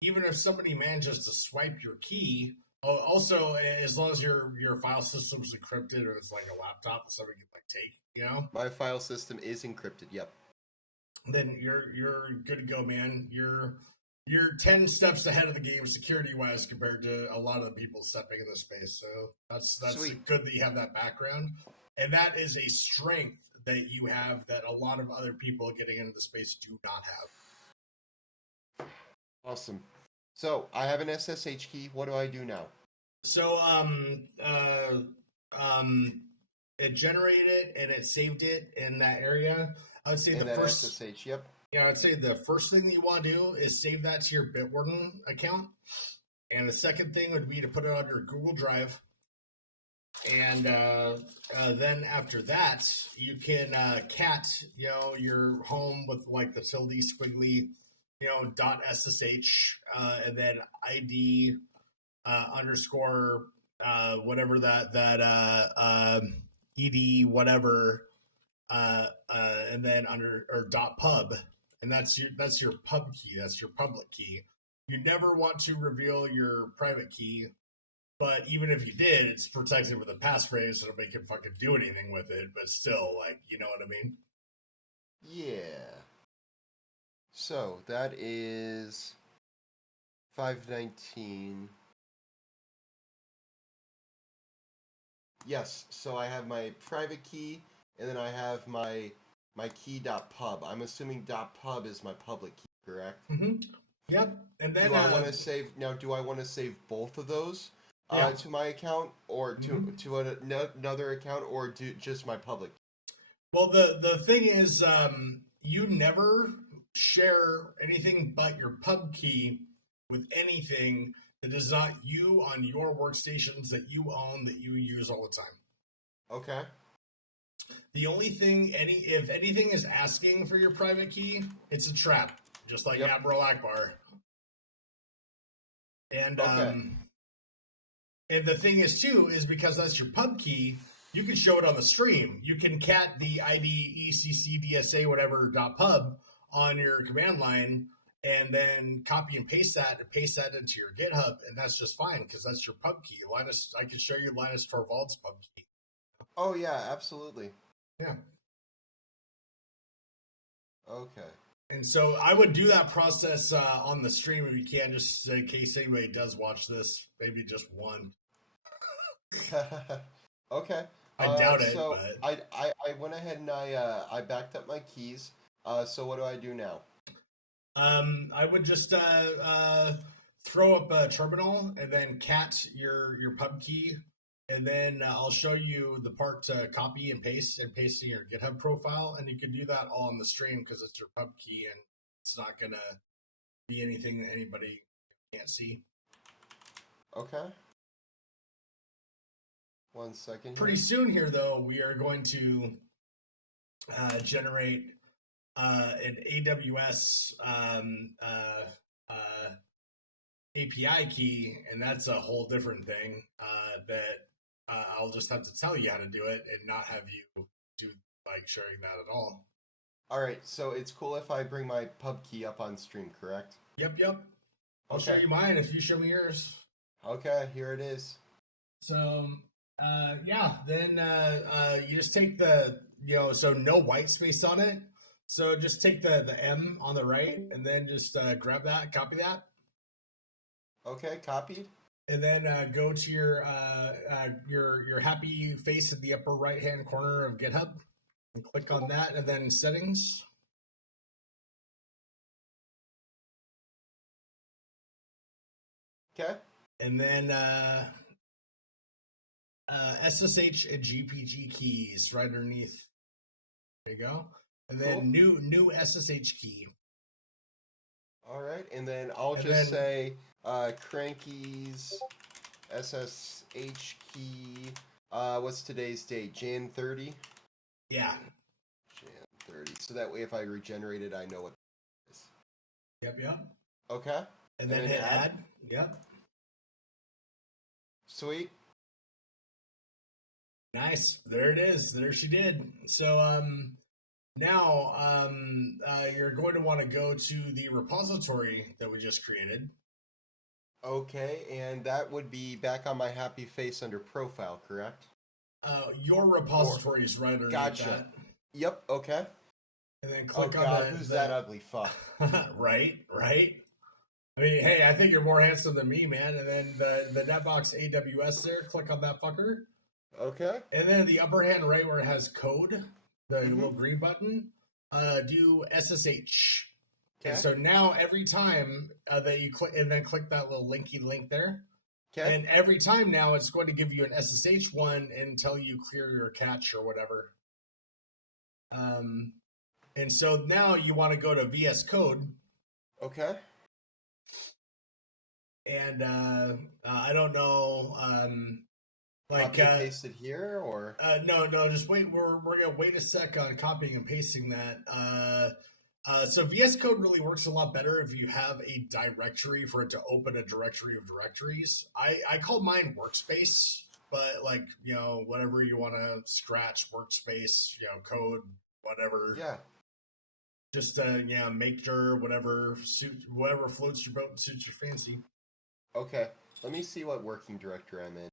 even if somebody manages to swipe your key, also as long as your file system's encrypted or it's like a laptop that somebody can like take, My file system is encrypted. Yep. Then you're good to go, man. You're 10 steps ahead of the game security-wise compared to a lot of the people stepping in this space. So that's Sweet. good that you have that background. And that is a strength that you have that a lot of other people getting into the space do not have. Awesome. So I have an SSH key. What do I do now? So it generated it and it saved it in that area. I would say and the first SSH, yep. Yeah, I'd say the first thing that you want to do is save that to your Bitwarden account. And the second thing would be to put it on your Google Drive. And then after that, you can cat, your home with like the tilde squiggly, .ssh, and then ID underscore whatever that ed whatever, and then .pub. And that's your pub key. That's your public key. You never want to reveal your private key, but even if you did, it's protected with a passphrase, so nobody can fucking do anything with it. But still, like, you know what I mean? Yeah. So that is 519. Yes. So I have my private key, and then I have my key.pub. I'm assuming .pub is my public key, correct? Mm-hmm. Yep. And then do I want to save now? Do I want to save both of those to my account, or to another account, or just my public? Well, the thing is, you never share anything but your pub key with anything that is not you on your workstations that you own that you use all the time. Okay. The only thing, if anything is asking for your private key, it's a trap, just like Admiral Akbar. And and the thing is too, is because that's your pub key, you can show it on the stream. You can cat the ID ECCDSA whatever .pub on your command line, and then copy and paste that into your GitHub, and that's just fine because that's your pub key. Linus, I can show you Linus Torvalds' pub key. Oh yeah, absolutely. Yeah. Okay. And so I would do that process on the stream if you can, just in case anybody does watch this, maybe just one. Okay. I doubt it. So but... I went ahead and I backed up my keys. So what do I do now? I would just throw up a terminal and then cat your pub key, and then I'll show you the part to copy and paste in your GitHub profile, and you can do that all on the stream because it's your pub key and it's not gonna be anything that anybody can't see. Okay. 1 second. Pretty soon here, though, we are going to generate an AWS API key, and that's a whole different thing that I'll just have to tell you how to do it and not have you do like sharing that at all. All right, so it's cool if I bring my pub key up on stream, correct? Yep. I'll show you mine if you show me yours. Okay, here it is. So, then you just take the, so no white space on it. So just take the M on the right and then just grab that, copy that. Okay, copied. And then go to your happy face in the upper right hand corner of GitHub and click on that, and then settings. Okay. And then SSH and GPG keys right underneath. There you go. And then new SSH key. All right, and then I'll say Cranky's SSH key. What's today's date? Jan 30? Yeah. Jan 30. So that way if I regenerate it, I know what it is. Yep. Okay. And then hit add. Yep. Sweet. Nice. There it is. There she did. So now you're going to want to go to the repository that we just created. Okay, and that would be back on my happy face under profile, correct? Your repository is right underneath that. Yep, okay. And then click on God, who's that ugly fuck? right? I mean, hey, I think you're more handsome than me, man. And then the Netbox AWS there, click on that fucker. Okay. And then in the upper hand right where it has code, the little green button, do SSH. Okay. And so now every time that you click, and then click that little linky link there. Okay. And every time now it's going to give you an SSH one until you clear your cache or whatever. And so now you want to go to VS Code. Okay. And I don't know, copy and paste it here, or no, just wait. We're gonna wait a sec on copying and pasting that. So VS Code really works a lot better if you have a directory for it to open a directory of directories. I call mine Workspace, but like, whatever you want to scratch, Workspace, code, whatever. Yeah. Just make sure whatever floats your boat and suits your fancy. Okay. Let me see what working directory I'm in.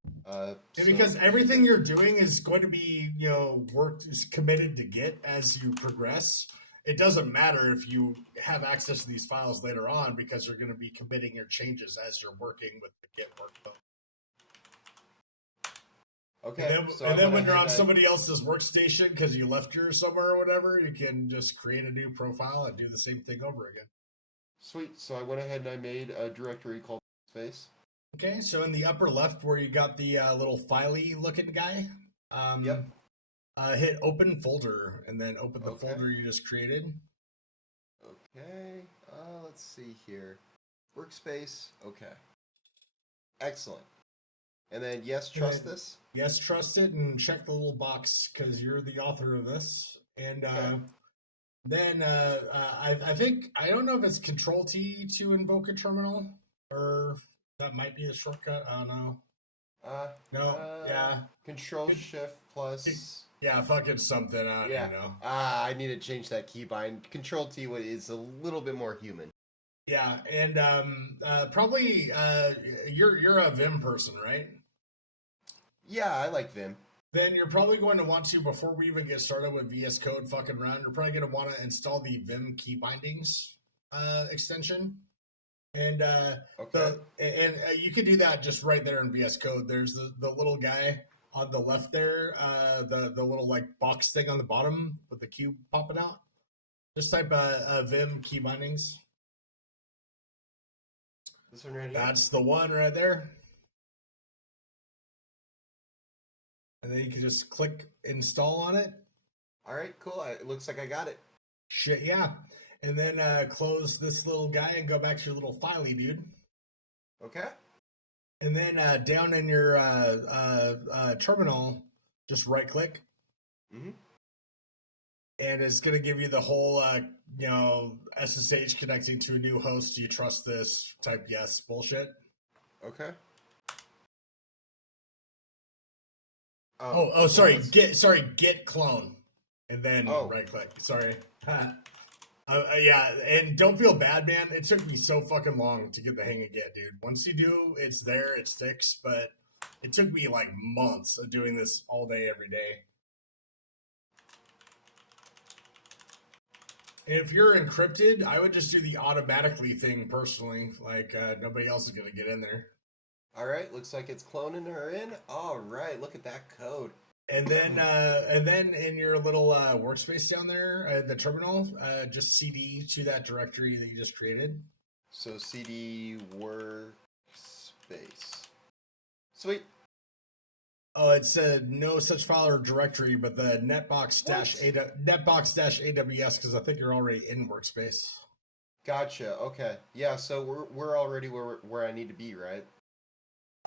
Because everything you're doing is going to be, is committed to Git as you progress. It doesn't matter if you have access to these files later on because you're going to be committing your changes as you're working with the Git workflow. Okay. And then when you're on somebody else's workstation because you left yours somewhere or whatever, you can just create a new profile and do the same thing over again. Sweet. So I went ahead and I made a directory called space. Okay, so in the upper left where you got the little filey looking guy, Yep. hit open folder and then open the Okay. folder you just created. Okay. Let's see here. Workspace. Okay. Excellent. And then yes, trust this. Yes, trust it and check the little box because you're the author of this. And Okay. then I think, I don't know if it's Control T to invoke a terminal or that might be a shortcut. I don't know. No, yeah. Control Shift plus. Yeah, fucking something. I don't Yeah. know. I need to change that keybind. Control T is a little bit more human. Yeah, and probably you're a Vim person, right? Yeah, I like Vim. Then you're probably going to want to, before we even get started with VS Code fucking run, you're probably going to want to install the Vim Key Bindings extension. And Okay. you can do that just right there in VS Code. There's the little guy on the left there, the little like box thing on the bottom with the cube popping out. Just type Vim Key Bindings. This one right here. That's the one right there. And then you can just click install on it. All right, cool. It looks like I got it. Shit, yeah. And then close this little guy and go back to your little filey, dude. Okay. And then down in your terminal, just right click. Mm-hmm. And it's going to give you the whole, SSH connecting to a new host. Do you trust this? Type yes bullshit. Okay. Sorry. Git clone. And then Oh. right click. Sorry. Yeah, and don't feel bad, man. It took me so fucking long to get the hang of Git, dude. Once you do, it's there, it sticks, but it took me like months of doing this all day, every day. And if you're encrypted, I would just do the automatically thing personally. Like, nobody else is going to get in there. All right, looks like it's cloning her in. All right, look at that code. And then in your little workspace down there, the terminal, just CD to that directory that you just created. So CD workspace. Sweet. Oh, it said no such file or directory, but the netbox AWS because I think you're already in workspace. Gotcha. Okay. Yeah. So we're already where I need to be, right?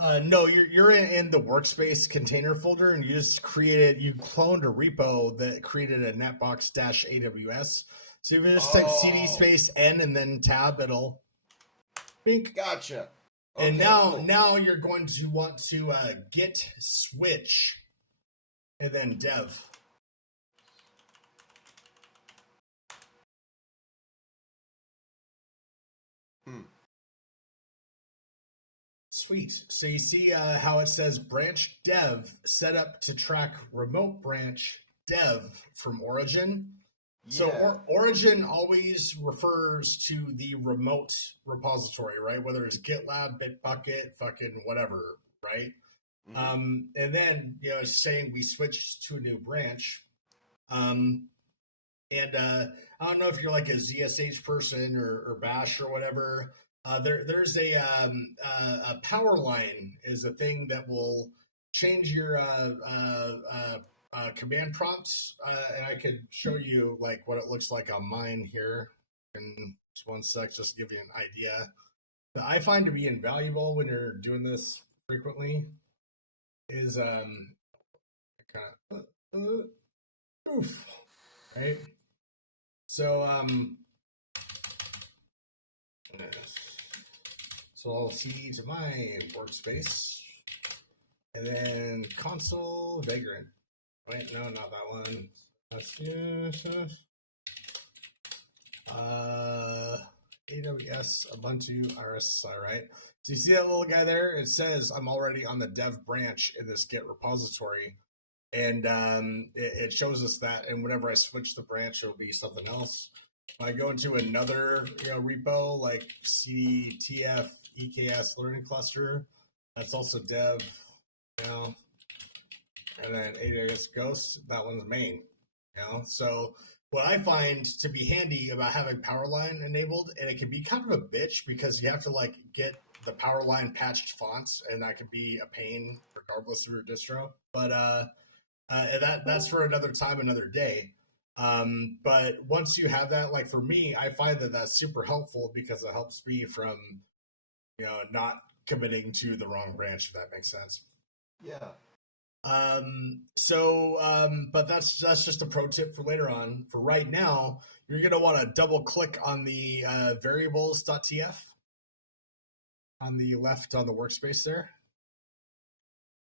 No, you're in the workspace container folder, and you just you cloned a repo that created a netbox -AWS. So if you just type CD space N and then tab, it'll bink. Gotcha. Okay, And now cool. you're going to want to git switch and then dev. Sweet. So you see how it says branch dev set up to track remote branch dev from origin. So Yeah. origin always refers to the remote repository, right? Whether it's GitLab, Bitbucket, fucking whatever, right? Mhm. And then, it's saying we switched to a new branch. And I don't know if you're like a ZSH person or Bash or whatever. There's a power line is a thing that will change your command prompts, and I could show you like what it looks like on mine here in just one sec, just to give you an idea. That I find to be invaluable when you're doing this frequently is right. So so I'll CD to my workspace, and then console vagrant. Wait, no, not that one. That's AWS Ubuntu RSI, right? So you see that little guy there? It says I'm already on the dev branch in this Git repository, and it shows us that. And whenever I switch the branch, it'll be something else. If I go into another repo like CTF EKS learning cluster, that's also dev. And then AWS Ghost, that one's main. So what I find to be handy about having Powerline enabled, and it can be kind of a bitch because you have to like get the Powerline patched fonts, and that can be a pain regardless of your distro. But that's for another time, another day. But once you have that, like for me, I find that that's super helpful because it helps me from, not committing to the wrong branch, if that makes sense. Yeah. But that's just a pro tip for later on. For right now, you're going to want to double click on the variables.tf on the left on the workspace there.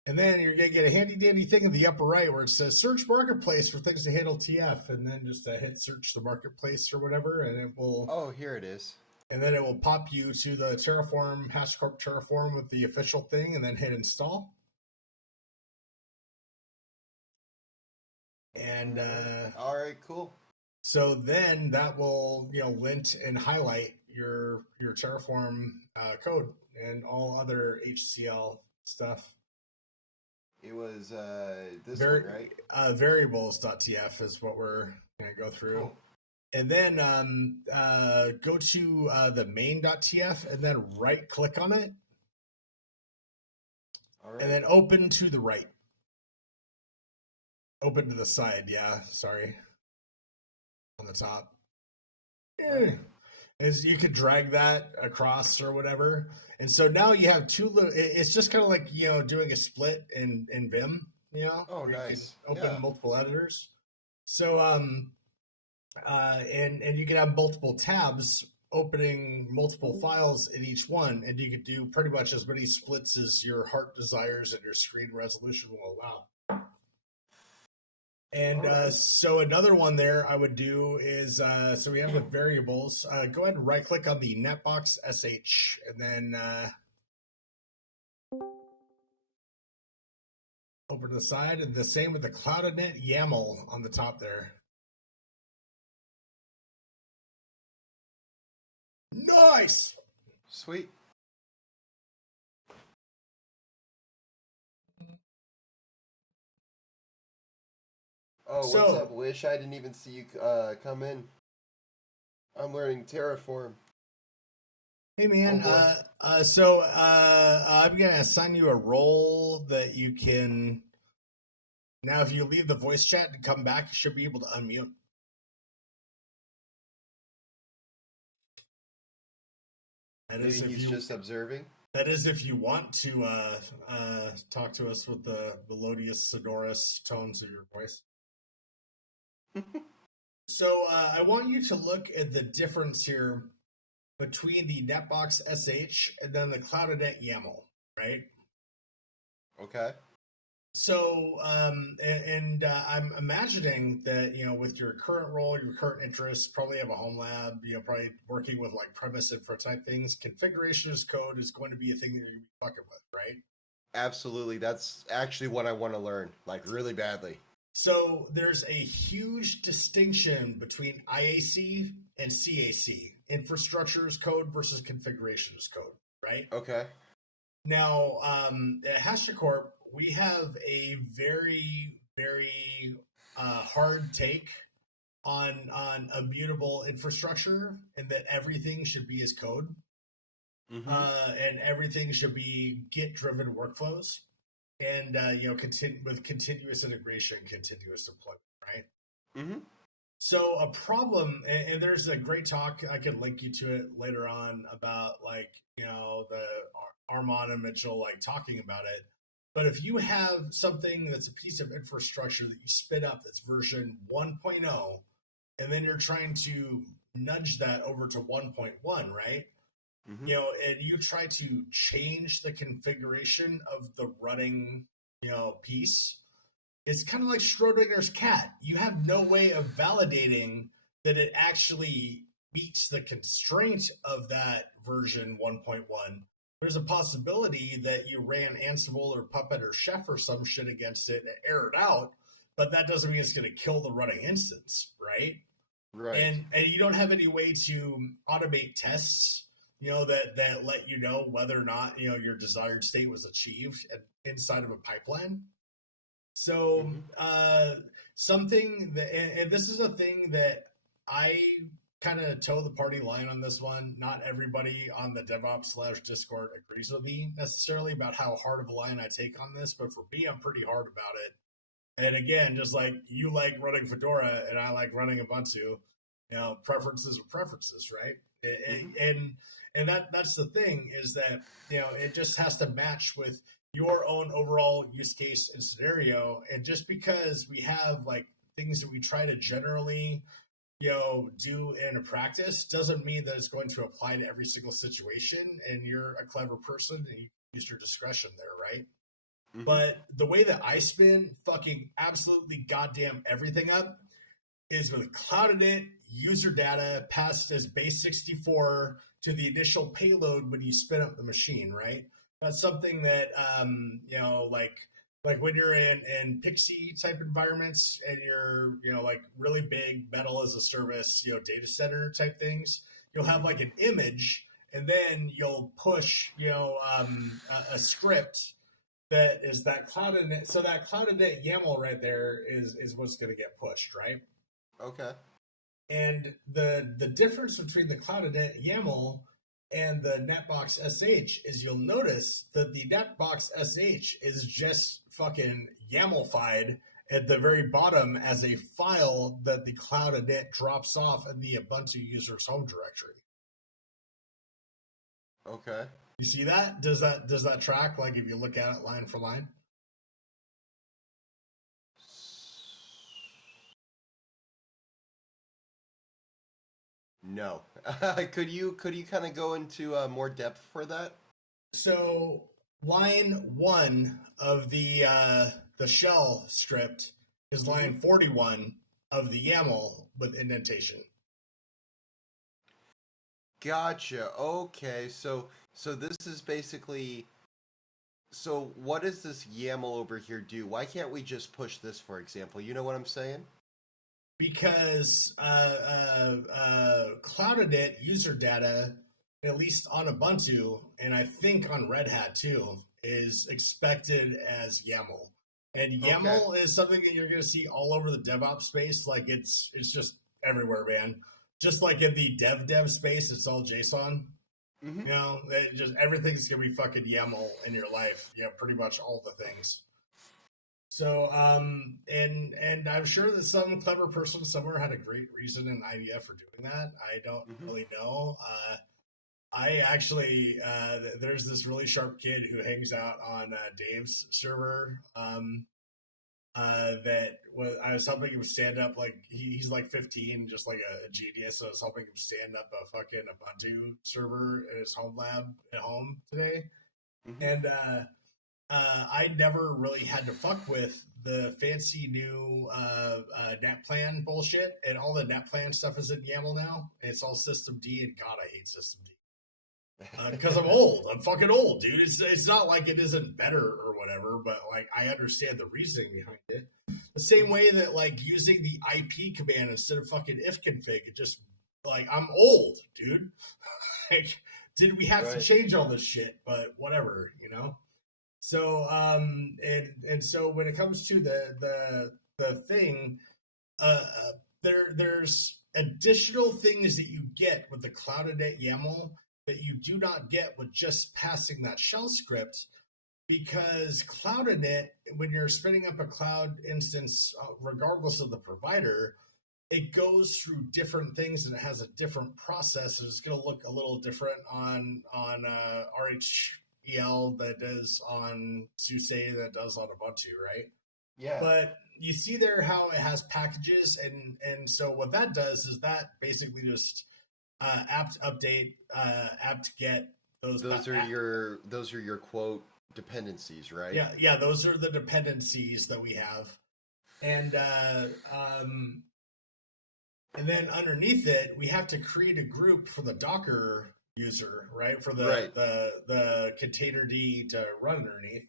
And then you're going to get a handy dandy thing in the upper right where it says search marketplace for things to handle TF, and then just hit search the marketplace or whatever, and it will. Oh, here it is. And then it will pop you to the Terraform, HashiCorp Terraform with the official thing, and then hit install. And all right, cool. So then that will lint and highlight your Terraform code and all other HCL stuff. It was this one, right? Variables.tf is what we're gonna go through. Cool. And then go to the main.tf and then right click on it. All right. And then open to the right. Open to the side, yeah, sorry. On the top. Is you could drag that across or whatever. And so now you have two little, it's just kind of like, doing a split in Vim, Oh, nice. Open multiple editors. So, and you can have multiple tabs opening multiple files in each one, and you could do pretty much as many splits as your heart desires and your screen resolution will allow. And so another one there I would do is, so we have the variables. Go ahead and right-click on the netbox sh, and then over to the side, and the same with the cloud.net YAML on the top there. Nice! Sweet. Oh, what's up, Wish? I didn't even see you come in. I'm learning Terraform. Hey, man. I'm going to assign you a role that you can... Now, if you leave the voice chat and come back, you should be able to unmute. Maybe he's just observing. That is if you want to talk to us with the melodious, sonorous tones of your voice. So I want you to look at the difference here between the netbox sh and then the cloud.net YAML, right? Okay. So, I'm imagining that, with your current role, your current interests, probably have a home lab, probably working with like premise infra type things, configuration as code is going to be a thing that you're going to be fucking with, right? Absolutely. That's actually what I want to learn, like really badly. So there's a huge distinction between IAC and CAC, infrastructure as code versus configuration as code, right? Okay. Now, at HashiCorp, we have a very, very hard take on immutable infrastructure, and that everything should be as code, and everything should be Git-driven workflows, and with continuous integration, continuous deployment, right? Mm-hmm. So a problem, and there's a great talk, I could link you to it later on about the Armand and Mitchell talking about it. But if you have something that's a piece of infrastructure that you spin up that's version 1.0, and then you're trying to nudge that over to 1.1, right? Mm-hmm. And you try to change the configuration of the running, piece, it's kind of like Schrodinger's cat. You have no way of validating that it actually meets the constraint of that version 1.1. There's a possibility that you ran Ansible or Puppet or Chef or some shit against it and errored out, but that doesn't mean it's going to kill the running instance, right? Right. And you don't have any way to automate tests, that let you know whether or not, your desired state was achieved inside of a pipeline. So something that, and this is a thing that I kind of toe the party line on this one. Not everybody on the DevOps/Discord agrees with me necessarily about how hard of a line I take on this, but for me, I'm pretty hard about it. And again, just like you like running Fedora and I like running Ubuntu, preferences are preferences, right? And that's the thing, is that it just has to match with your own overall use case and scenario. And just because we have like things that we try to generally do in a practice doesn't mean that it's going to apply to every single situation. And you're a clever person and you use your discretion there, right? But the way that I spin fucking absolutely goddamn everything up is with Cloud Init user data passed as base 64 to the initial payload when you spin up the machine, right? That's something that like when you're in Pixie type environments and you're like really big metal as a service data center type things, you'll have like an image and then you'll push a script that is that Cloud Init. So that Cloud Init YAML right there is what's going to get pushed, right? Okay. And the difference between the Cloud Init YAML and the netbox sh is you'll notice that the netbox sh is just fucking YAMLified at the very bottom as a file that the Cloud Init drops off in the Ubuntu user's home directory. Okay. You see that? Does that track? Like if you look at it line for line? No. Could you kind of go into more depth for that? So line 1 of the shell script is line 41 of the YAML with indentation. Gotcha. Okay. So this is basically. So what does this YAML over here do? Why can't we just push this, for example? You know what I'm saying? Because Cloud Init user data, at least on Ubuntu, and I think on Red Hat too, is expected as YAML. And YAML is something that you're going to see all over the DevOps space. Like it's just everywhere, man. Just like in the dev space, it's all JSON. Just everything's going to be fucking YAML in your life. Pretty much all the things. So, and I'm sure that some clever person somewhere had a great reason and idea for doing that. I don't really know. I actually, there's this really sharp kid who hangs out on Dave's server. That I was helping him stand up. Like he's like 15, just like a genius. So I was helping him stand up a fucking Ubuntu server in his home lab at home today, and I never really had to fuck with the fancy new net plan bullshit, and all the net plan stuff is in YAML now. It's all systemd, and God, I hate systemd. Because I'm old. I'm fucking old, dude. It's not like it isn't better or whatever, but like I understand the reasoning behind it. The same way that like using the IP command instead of fucking ifconfig, it just like I'm old, dude. Like, did we have to change all this shit? But whatever, So and so when it comes to the thing, there's additional things that you get with the Cloud Init YAML that you do not get with just passing that shell script, because Cloud Init, when you're spinning up a cloud instance, regardless of the provider, it goes through different things and it has a different process. And it's going to look a little different on RHEL that does on SUSE that does on Ubuntu, right? Yeah. But you see there how it has packages, and so what that does is that basically just apt update, apt get those. Those are your quote dependencies, right? Yeah. Those are the dependencies that we have, and then underneath it, we have to create a group for the Docker user, right? For the containerd to run underneath.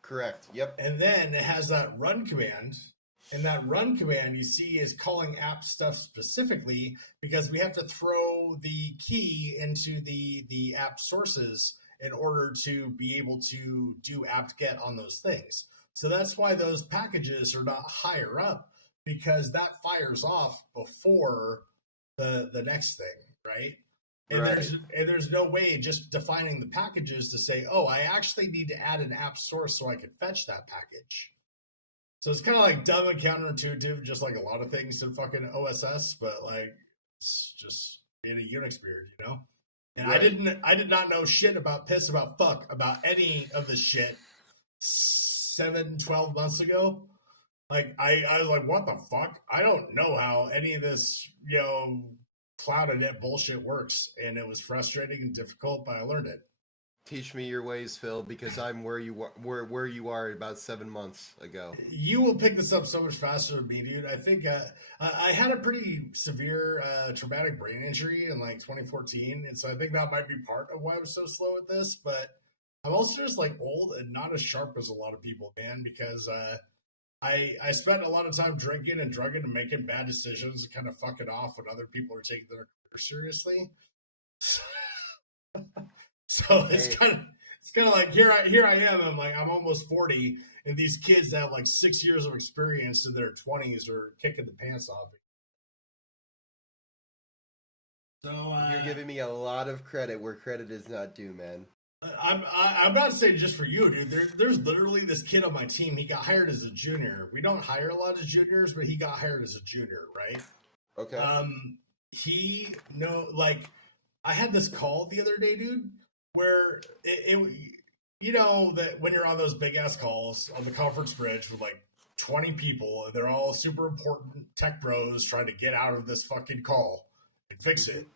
Correct. Yep. And then it has that run command. And that run command you see is calling apt stuff specifically because we have to throw the key into the apt sources in order to be able to do apt get on those things. So that's why those packages are not higher up, because that fires off before the next thing, right? And Right. there's no way just defining the packages to say, oh, I actually need to add an app source so I can fetch that package. So it's kind of like dumb and counterintuitive, just like a lot of things in fucking OSS, but like it's just being a Unix beard, you know? And Right. I did not know shit about piss about fuck about any of this shit 12 months ago. Like I was like, what the fuck? I don't know how any of this, cloud and net bullshit works. And it was frustrating and difficult, but I learned it. Teach me your ways, Phil, because I'm where you are about 7 months ago. You will pick this up so much faster than me, dude. I think I had a pretty severe traumatic brain injury in like 2014, and so I think that might be part of why I was so slow at this. But I'm also just like old and not as sharp as a lot of people, man, because I spent a lot of time drinking and drugging and making bad decisions and kind of fucking off when other people are taking their career seriously. So it's kind of like here I am. I'm almost 40, and these kids that have like 6 years of experience in their 20s are kicking the pants off me. So You're giving me a lot of credit where credit is not due, man. I'm not saying just for you, dude. There's literally this kid on my team. He got hired as a junior. We don't hire a lot of juniors, but he got hired as a junior, right? Okay. I had this call the other day, dude, where that when you're on those big ass calls on the conference bridge with like 20 people, they're all super important tech bros trying to get out of this fucking call and fix it,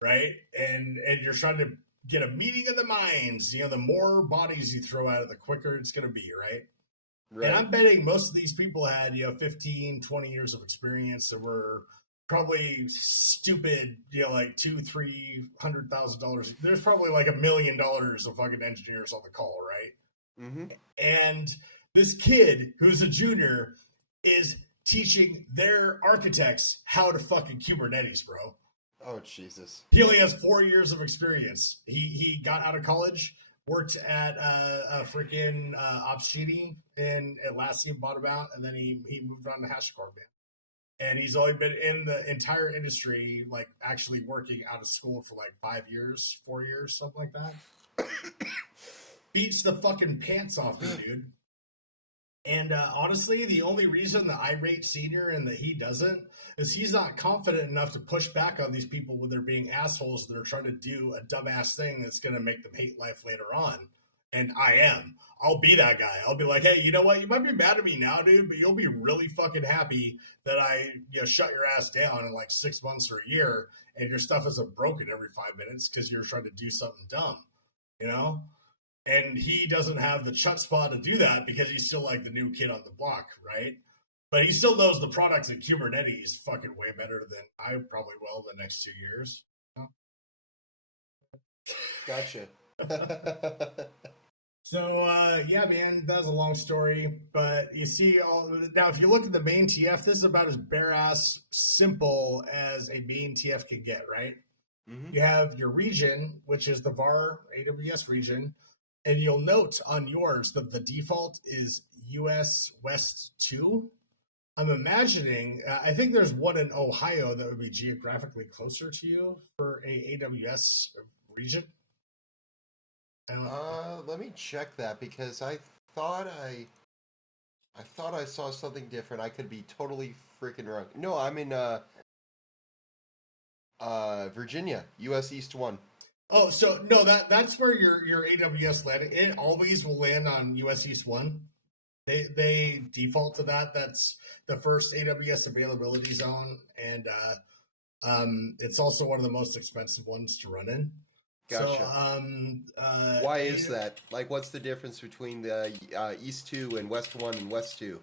right? And you're trying to get a meeting of the minds. The more bodies you throw at it, the quicker it's going to be, right? Right. And I'm betting most of these people had 15, 20 years of experience and were probably stupid, like $200,000-$300,000. There's probably like $1 million of fucking engineers on the call, right? Mm-hmm. And this kid who's a junior is teaching their architects how to fucking Kubernetes, bro. Oh, Jesus. He only has 4 years of experience. He got out of college, worked at a freaking Opsgenie in Atlassian, bought him out, and then he moved on to HashiCorp, man. And he's only been in the entire industry, like actually working out of school for like 4 years, something like that. Beats the fucking pants off me, dude. And honestly, the only reason that I rate senior and that he doesn't is he's not confident enough to push back on these people when they're being assholes that are trying to do a dumbass thing that's going to make them hate life later on. And I am. I'll be that guy. I'll be like, hey, you know what? You might be mad at me now, dude, but you'll be really fucking happy that I shut your ass down in like 6 months or a year and your stuff isn't broken every 5 minutes because you're trying to do something dumb, And he doesn't have the chutzpah to do that because he's still like the new kid on the block, right? But he still knows the products in Kubernetes fucking way better than I probably will the next 2 years. Gotcha. So, yeah, man, that was a long story. But you see, now if you look at the main TF, this is about as bare-ass simple as a main TF can get, right? Mm-hmm. You have your region, which is the var AWS region. And you'll note on yours that the default is US West 2. I'm imagining, I think there's one in Ohio that would be geographically closer to you for a AWS region. Let me check that because I thought I saw something different. I could be totally freaking wrong. No, I'm in Virginia, US East 1. Oh, so no, that's where your AWS landing. It always will land on US East 1. They default to that. That's the first AWS availability zone, and it's also one of the most expensive ones to run in. Gotcha. So, why is that? Like, what's the difference between the East 2 and West 1 and West 2?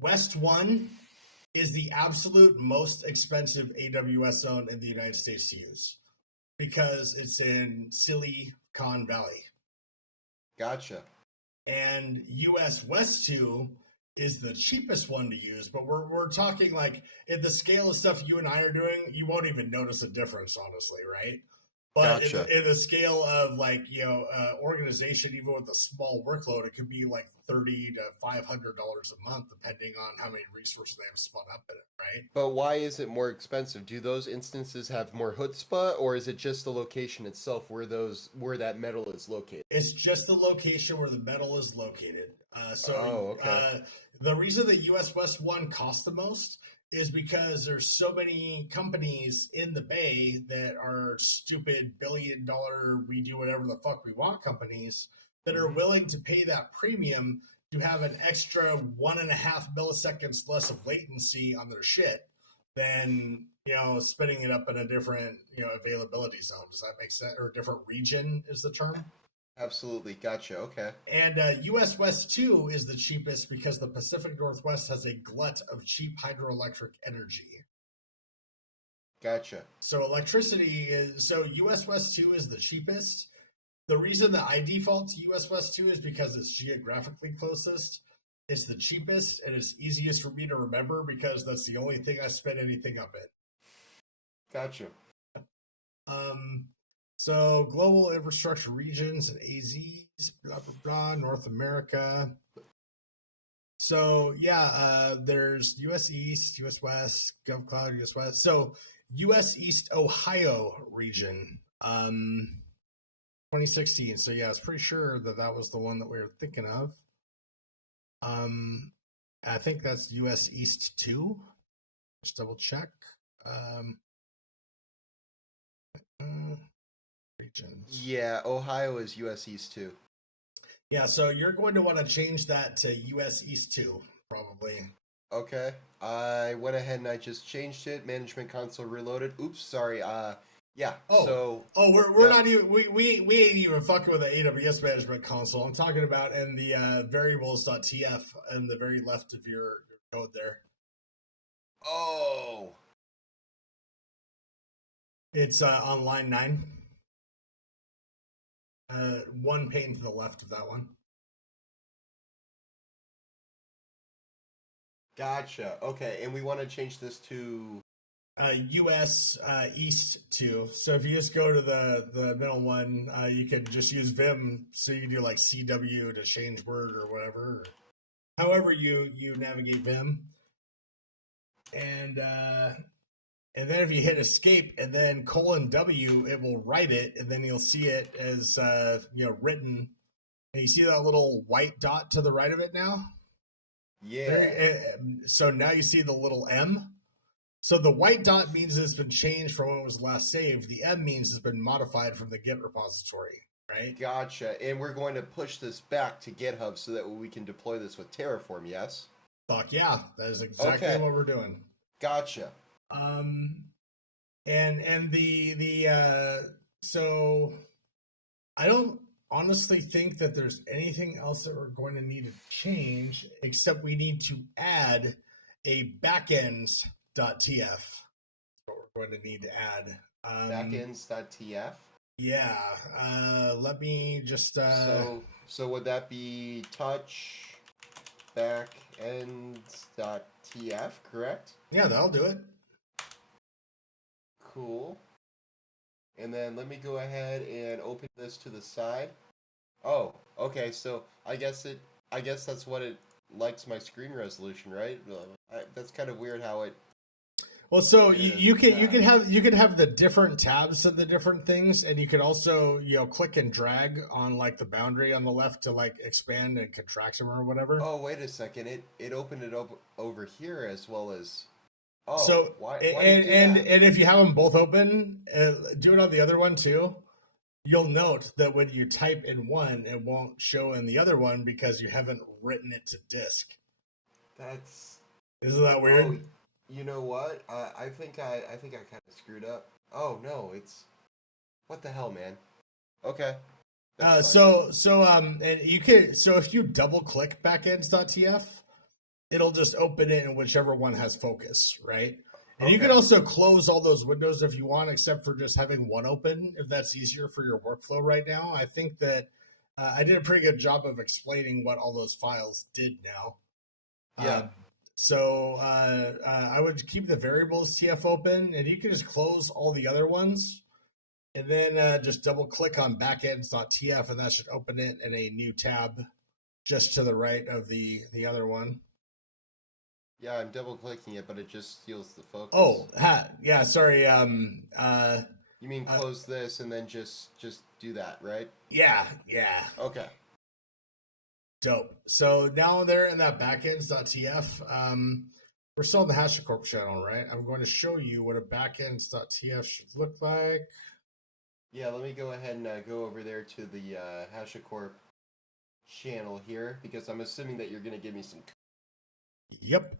West 1 is the absolute most expensive AWS zone in the United States to use because it's in Silicon Valley. Gotcha. And US West 2 is the cheapest one to use, but we're talking like at the scale of stuff you and I are doing, you won't even notice a difference, honestly, right? But Gotcha. in the scale of like, organization, even with a small workload, it could be like $30 to $500 a month, depending on how many resources they have spun up in it, right? But why is it more expensive? Do those instances have more chutzpah, or is it just the location itself where that metal is located? It's just the location where the metal is located. Okay. The reason that US West 1 costs the most is because there's so many companies in the Bay that are stupid $1 billion, we do whatever the fuck we want companies that are willing to pay that premium to have an extra 1.5 milliseconds less of latency on their shit than, spinning it up in a different, availability zone. Does that make sense? Or a different region is the term? Absolutely. Gotcha. Okay. And US West 2 is the cheapest because the Pacific Northwest has a glut of cheap hydroelectric energy. Gotcha. So US West 2 is the cheapest. The reason that I default to US West 2 is because it's geographically closest. It's the cheapest and it's easiest for me to remember because that's the only thing I spend anything up in. Gotcha. So global infrastructure regions and AZs, blah, blah, blah, North America. So there's US East, US West, GovCloud, US West. So US East Ohio region, 2016. So I was pretty sure that was the one that we were thinking of. I think that's US East 2. Just double check. Regions. Yeah, Ohio is US East 2. Yeah, so you're going to want to change that to US East 2, probably. Okay. I went ahead and I just changed it. Management console reloaded. Oops, sorry. Yeah. We're not even we ain't even fucking with the AWS management console. I'm talking about in the variables.tf in the very left of your code there. Oh. It's on line 9. One pane to the left of that one. Gotcha. Okay, and we want to change this to US East 2. So if you just go to the middle one, you can just use Vim. So you can do like CW to change word or whatever. Or however you navigate Vim. And then if you hit escape and then :W, it will write it, and then you'll see it as written. And you see that little white dot to the right of it now? Yeah. So now you see the little M. So the white dot means it's been changed from when it was last saved. The M means it's been modified from the Git repository, right? Gotcha. And we're going to push this back to GitHub so that we can deploy this with Terraform, yes? Fuck yeah. That is exactly what we're doing. Gotcha. So I don't honestly think that there's anything else that we're going to need to change, except we need to add a backends.tf. That's what we're going to need to add. Backends.tf? Yeah. Let me just... So would that be touch backends.tf, correct? Yeah, that'll do it. Cool. And then let me go ahead and open this to the side. Oh, okay. So I guess that's what it likes my screen resolution, right? That's kind of weird how it. Well, so you can have the different tabs of the different things, and you can also click and drag on like the boundary on the left to like expand and contract them or whatever. Oh, wait a second! It opened it over here as well as. Oh, so why and if you have them both open, do it on the other one too. You'll note that when you type in one, it won't show in the other one because you haven't written it to disk. Isn't that weird? Oh, you know what? I think I kind of screwed up. Oh no, it's what the hell, man? Okay. And you can if you double click backends.tf, it'll just open it in whichever one has focus, right? And you can also close all those windows if you want, except for just having one open, if that's easier for your workflow right now. I think that I did a pretty good job of explaining what all those files did now. Yeah. I would keep the variables TF open, and you can just close all the other ones And then just double click on backends.tf, and that should open it in a new tab just to the right of the other one. Yeah, I'm double clicking it, but it just steals the focus. Oh, yeah, sorry. You mean close this and then just do that, right? Yeah. Okay. Dope. So now they're in that backends.tf. We're still in the HashiCorp channel, right? I'm going to show you what a backends.tf should look like. Yeah, let me go ahead and go over there to the HashiCorp channel here, because I'm assuming that you're going to give me some. Yep.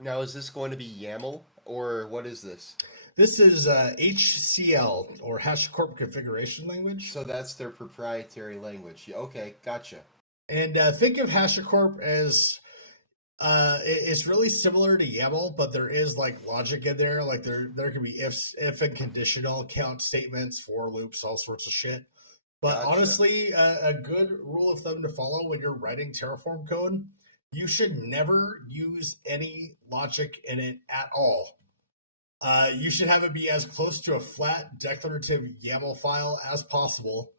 Now, is this going to be YAML, or what is this? This is HCL, or HashiCorp Configuration Language. So that's their proprietary language. Okay, gotcha. And think of HashiCorp as it's really similar to YAML, but there is like logic in there. Like there can be if and conditional count statements, for loops, all sorts of shit. But Gotcha. honestly, a good rule of thumb to follow when you're writing Terraform code, you should never use any logic in it at all. You should have it be as close to a flat declarative YAML file as possible,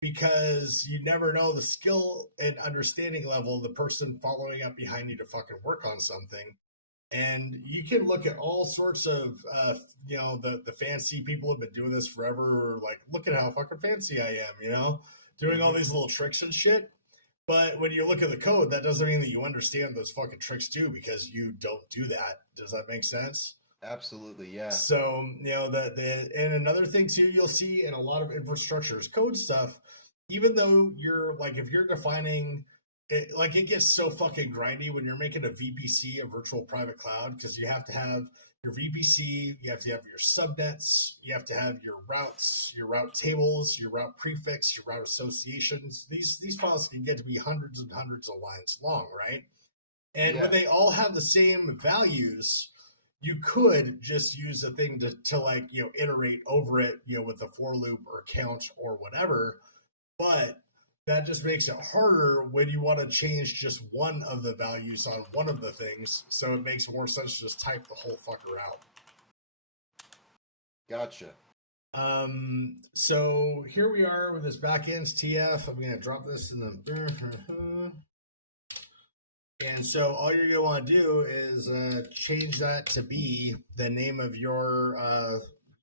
because you never know the skill and understanding level of the person following up behind you to fucking work on something. And you can look at all sorts of, the fancy people have been doing this forever. Or like, look at how fucking fancy I am, doing all these little tricks and shit. But when you look at the code, that doesn't mean that you understand those fucking tricks too, because you don't do that. Does that make sense? Absolutely, yeah. So, and another thing too, you'll see in a lot of infrastructure as code stuff, even though you're like, if you're defining it, like it gets so fucking grindy when you're making a VPC, a virtual private cloud, because you have to have your VPC, you have to have your subnets, you have to have your routes, your route tables, your route prefix, your route associations. These files can get to be hundreds and hundreds of lines long, right? And when they all have the same values, you could just use a thing to like, iterate over it, with a for loop or count or whatever. But that just makes it harder when you want to change just one of the values on one of the things. So it makes more sense to just type the whole fucker out. Gotcha. So here we are with this backends TF. I'm going to drop this in the... And so all you're going to want to do is change that to be the name of your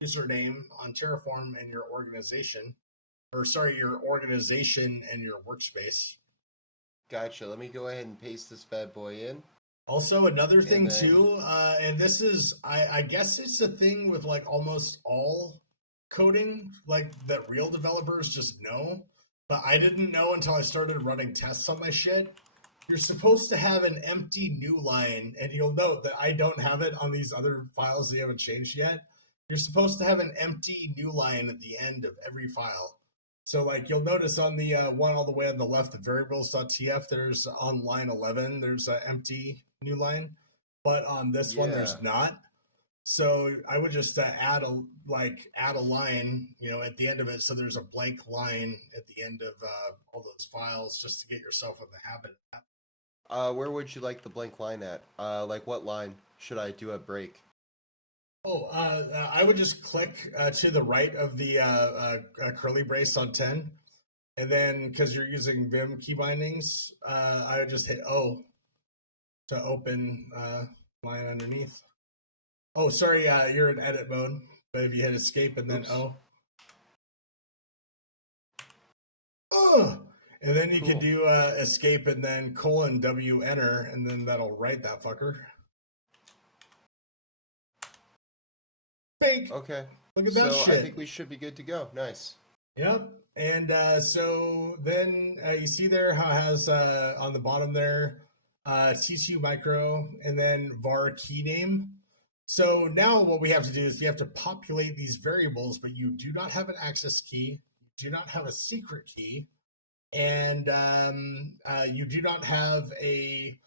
username on Terraform and your organization. Your organization and your workspace. Gotcha. Let me go ahead and paste this bad boy in. Also, another thing too, and this is, I guess it's a thing with like almost all coding, like that real developers just know, but I didn't know until I started running tests on my shit. You're supposed to have an empty new line, and you'll note that I don't have it on these other files that haven't changed yet. You're supposed to have an empty new line at the end of every file. So like you'll notice on the one all the way on the left, the variables.tf, there's on line 11, there's an empty new line, but on this one there's not. So I would just add a line, at the end of it, so there's a blank line at the end of all those files, just to get yourself in the habit of that. Where would you like the blank line at? Like what line should I do a break? I would just click to the right of the curly brace on 10. And then, because you're using Vim Key Bindings, I would just hit O to open line underneath. Oh, sorry, you're in edit mode. But if you hit escape and then O. And then you can do escape and then :W enter, and then that'll write that fucker. Big. Okay. Look at that shit. I think we should be good to go. Nice. Yep. And so then you see there how it has on the bottom there TCU micro and then var key name. So now what we have to do is we have to populate these variables, but you do not have an access key, you do not have a secret key, and you do not have a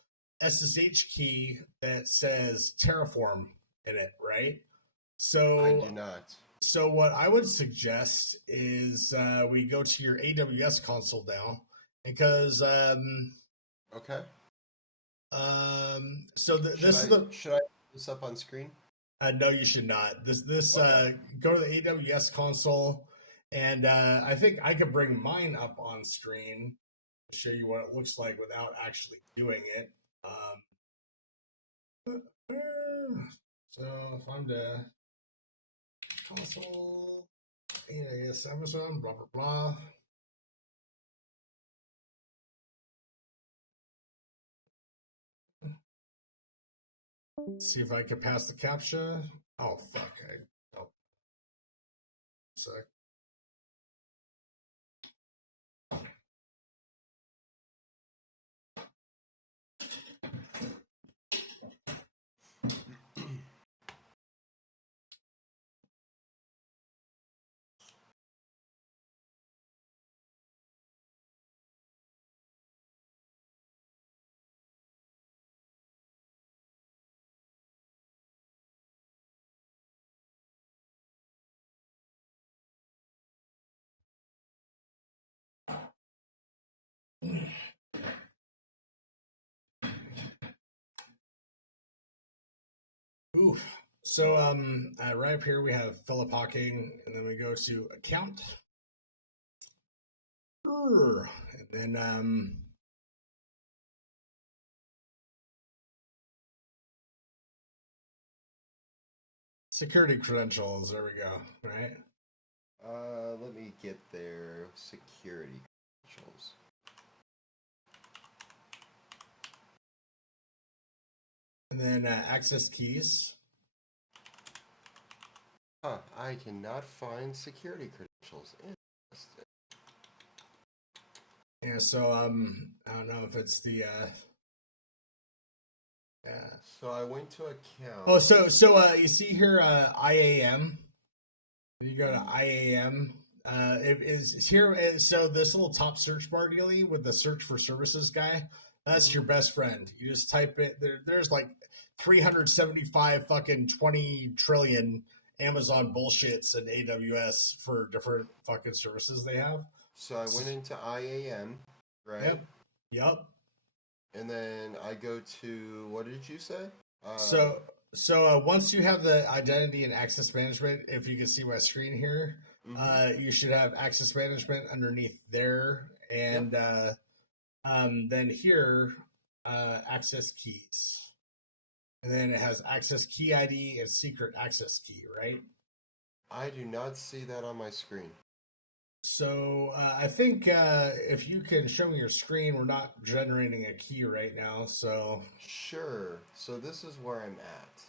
SSH key that says Terraform in it, right? So I do not. So what I would suggest is we go to your AWS console now, because okay. So this is the. Should I put this up on screen? No, you should not. Okay. Go to the AWS console, and I think I could bring mine up on screen to show you what it looks like without actually doing it. So if I'm to console, AWS, Amazon, blah blah blah. See if I can pass the captcha. Oh fuck! Oh, sorry. Oof. So right up here we have Philip Hawking, and then we go to account. And then security credentials. There we go. Right. Let me get their security credentials. And then access keys. Huh, I cannot find security credentials. Interesting. Yeah, so I don't know if it's the yeah. So I went to account. Oh, so you see here IAM. You go to IAM. It is here. So this little top search bar dealy with the search for services guy. That's your best friend. You just type it. There's like 375 fucking 20 trillion Amazon bullshits and AWS for different fucking services they have. So I went into IAM, right? Yep. And then I go to, what did you say? So once you have the identity and access management, if you can see my screen here, you should have access management underneath there, and then here, access keys, and then it has access key ID and secret access key, right? I do not see that on my screen. So I think if you can show me your screen, we're not generating a key right now, so... Sure. So this is where I'm at.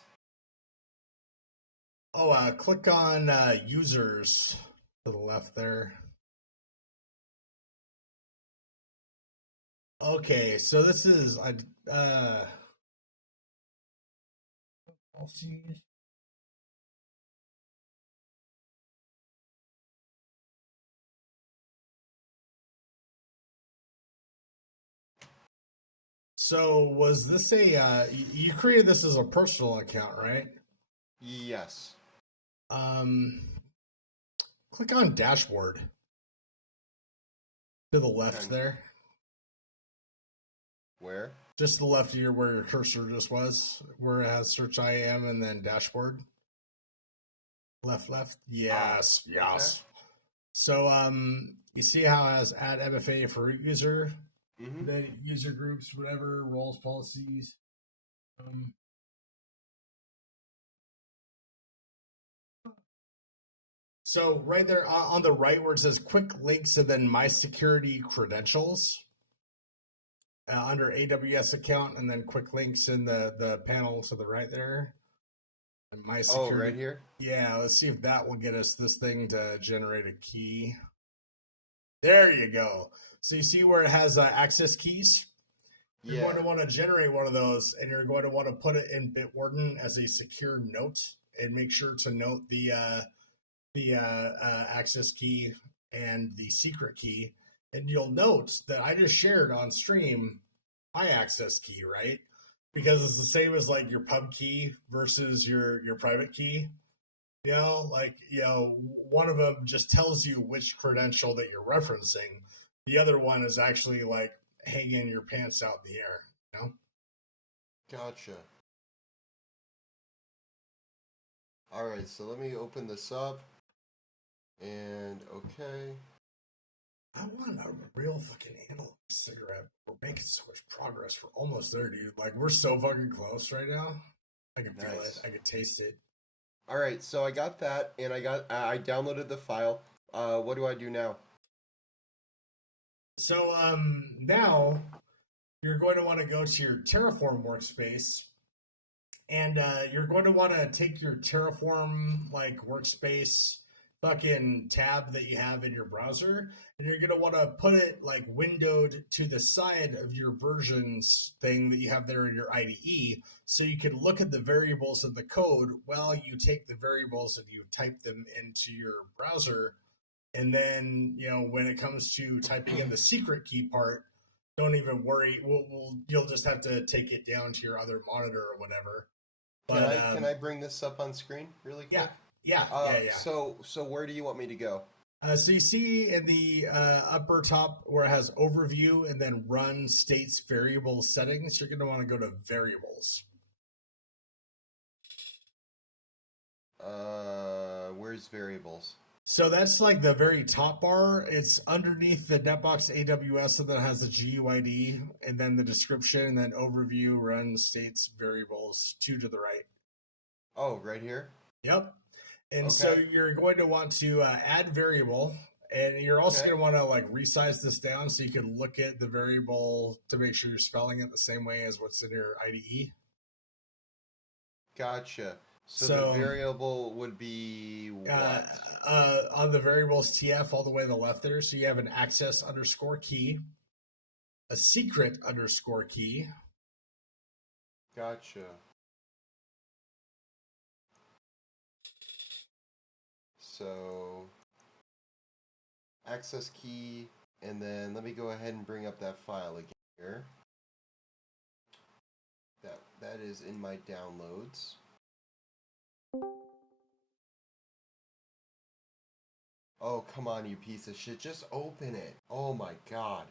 Oh, click on users to the left there. Okay, so this is policies. So was this a you created this as a personal account, right? Yes. Click on dashboard to the left Okay. there. Where? Just to the left of where your cursor just was, where it has search IAM and then dashboard. Left. Yes. Okay. So you see how it has add MFA for root user, Mm-hmm. then user groups, whatever, roles, policies. So right there on the right where it says quick links and then my security credentials under AWS account, and then quick links in the panel to the right there. And my security. Oh, right here? Yeah, let's see if that will get us this thing to generate a key. There you go. So you see where it has access keys? You're going to want to generate one of those, and you're going to want to put it in Bitwarden as a secure note, and make sure to note the access key and the secret key. And you'll note that I just shared on stream my access key, right? Because it's the same as like your pub key versus your private key. You know, like, you know, one of them just tells you which credential that you're referencing. The other one is actually like hanging your pants out in the air, you know? Gotcha. All right, so let me open this up. And okay. I want a real fucking analog cigarette. We're making so much progress. We're almost there, dude. Like, we're so fucking close right now. I can feel Nice. it. I can taste it. All right, so I got that, and I downloaded the file. What do I do now? So now you're going to want to go to your Terraform workspace, and you're going to want to take your Terraform like workspace fucking tab that you have in your browser, and you're going to want to put it like windowed to the side of your versions thing that you have there in your IDE, so you can look at the variables of the code while you take the variables and you type them into your browser. And then, you know, when it comes to typing in the secret key part, don't even worry. You'll just have to take it down to your other monitor or whatever. But Can I bring this up on screen really quick? Yeah. So where do you want me to go? So you see in the upper top where it has overview and then run states variable settings, you're going to want to go to variables. Where's variables? So that's like the very top bar. It's underneath the Netbox AWS, and then it has the GUID, and then the description, and then overview, run states variables, 2 to the right. Oh, right here? Yep. And Okay. so you're going to want to add variable, and you're also Okay. going to want to like resize this down so you can look at the variable to make sure you're spelling it the same way as what's in your IDE. Gotcha. So So, the variable would be what? On the variables TF all the way to the left there, so you have an access underscore key, a secret underscore key. Gotcha. So access key, and then let me go ahead and bring up that file again here. That is in my downloads. Oh, come on, you piece of shit. Just open it. Oh my god.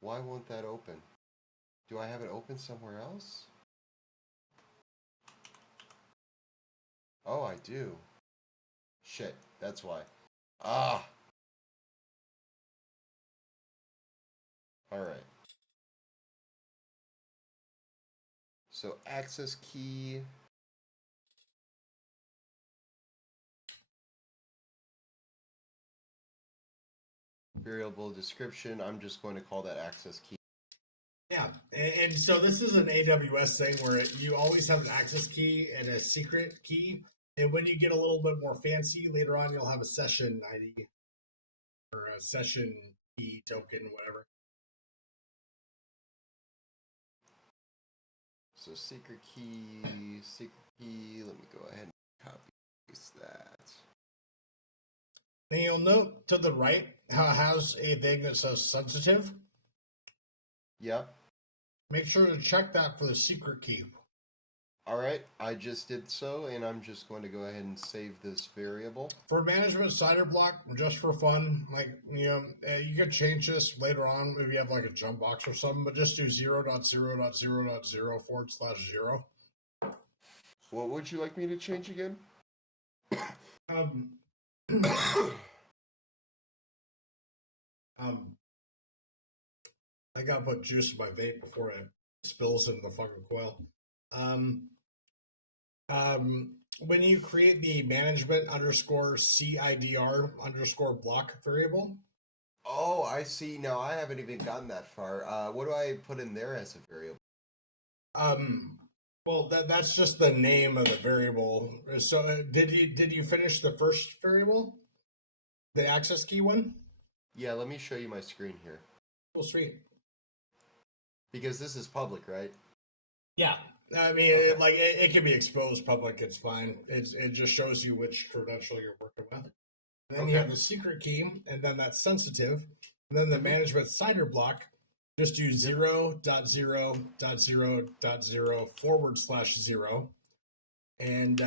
Why won't that open? Do I have it open somewhere else? Oh, I do. Shit, that's why. Ah! Alright. So, access key. Variable description. I'm just going to call that access key. Yeah, and so this is an AWS thing where you always have an access key and a secret key, and when you get a little bit more fancy later on, you'll have a session ID or a session key token, whatever. So secret key, let me go ahead and copy paste that. And you'll note to the right how it has a thing that says sensitive. Yep. Make sure to check that for the secret key. Alright, I just did so, and I'm just going to go ahead and save this variable. For management cider block, just for fun, like, you know, you could change this later on. Maybe you have like a jump box or something, but just do 0.0.0.0/0. What would you like me to change again? I gotta put juice in my vape before it spills into the fucking coil. When you create the management underscore CIDR underscore block variable. Oh, I see. No, I haven't even gotten that far. What do I put in there as a variable? Well, that's just the name of the variable. So, did you finish the first variable, the access key one? Yeah, let me show you my screen here. Oh, sweet. Because this is public, right? Yeah, I mean, Okay. it can be exposed public. It's fine. It just shows you which credential you're working with. And then you have the secret key, and then that's sensitive. And then the management cider block. Just do 0.0.0.0/0, and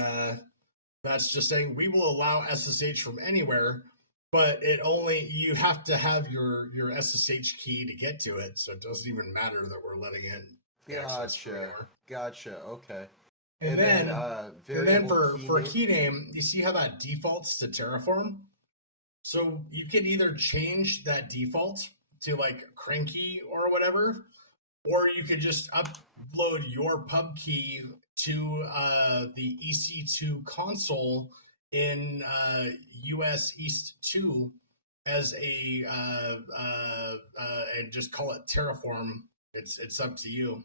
that's just saying we will allow SSH from anywhere, but you have to have your SSH key to get to it, so it doesn't even matter that we're letting in. access where we Gotcha. are. Gotcha. Okay. And then variable for key key name, you see how that defaults to Terraform? So you can either change that default to like cranky or whatever, or you could just upload your pub key to the EC2 console in US East 2 as a and just call it Terraform. It's up to you.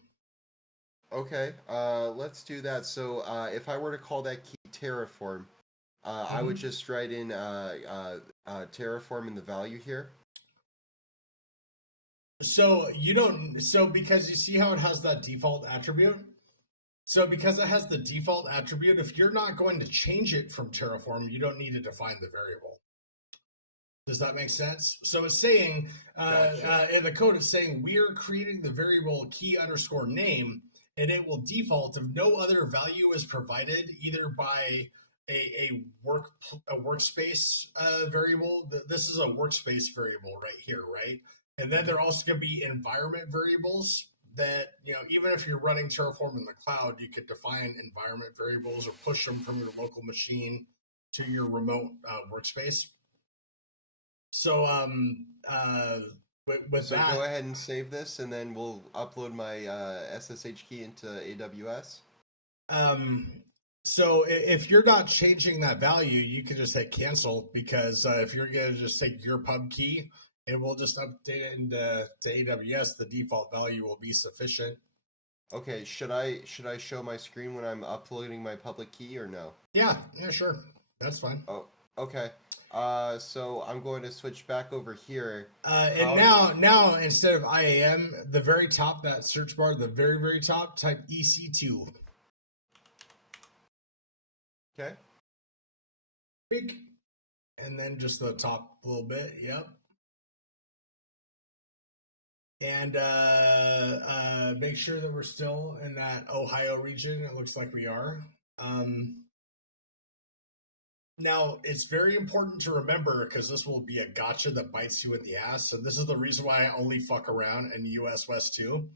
Okay, let's do that. So if I were to call that key Terraform, I would just write in Terraform in the value here. So you don't. So because you see how it has that default attribute. So because it has the default attribute, if you're not going to change it from Terraform, you don't need to define the variable. Does that make sense? So it's saying Gotcha. in the code, it's saying we're creating the variable key underscore name, and it will default if no other value is provided, either by a workspace variable. This is a workspace variable right here, right? And then there are also going to be environment variables that, you know, even if you're running Terraform in the cloud, you could define environment variables or push them from your local machine to your remote workspace. So with So that, go ahead and save this, and then we'll upload my SSH key into AWS. So if you're not changing that value, you can just hit cancel, because if you're going to just take your pub key, it will just update it into AWS. The default value will be sufficient. Okay, should I show my screen when I'm uploading my public key or no? Yeah, sure. That's fine. Oh, okay. So I'm going to switch back over here. And now instead of IAM, the very top, that search bar, the very, very top, type EC2. Okay. Big. And then just the top a little bit. Yep. And make sure that we're still in that Ohio region. It looks like we are. Now, it's very important to remember, because this will be a gotcha that bites you in the ass. And this is the reason why I only fuck around in US West 2.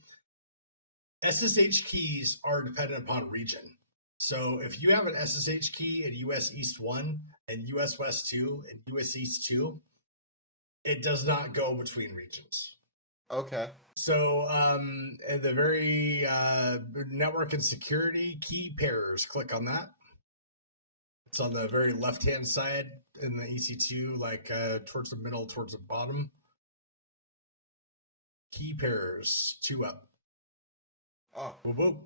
SSH keys are dependent upon region. So if you have an SSH key in US East 1 and US West 2 and US East 2, it does not go between regions. Okay. So at the very network and security key pairs, click on that. It's on the very left-hand side in the EC2, like towards the middle, towards the bottom. Key pairs, 2 up. Oh. Boop, boop.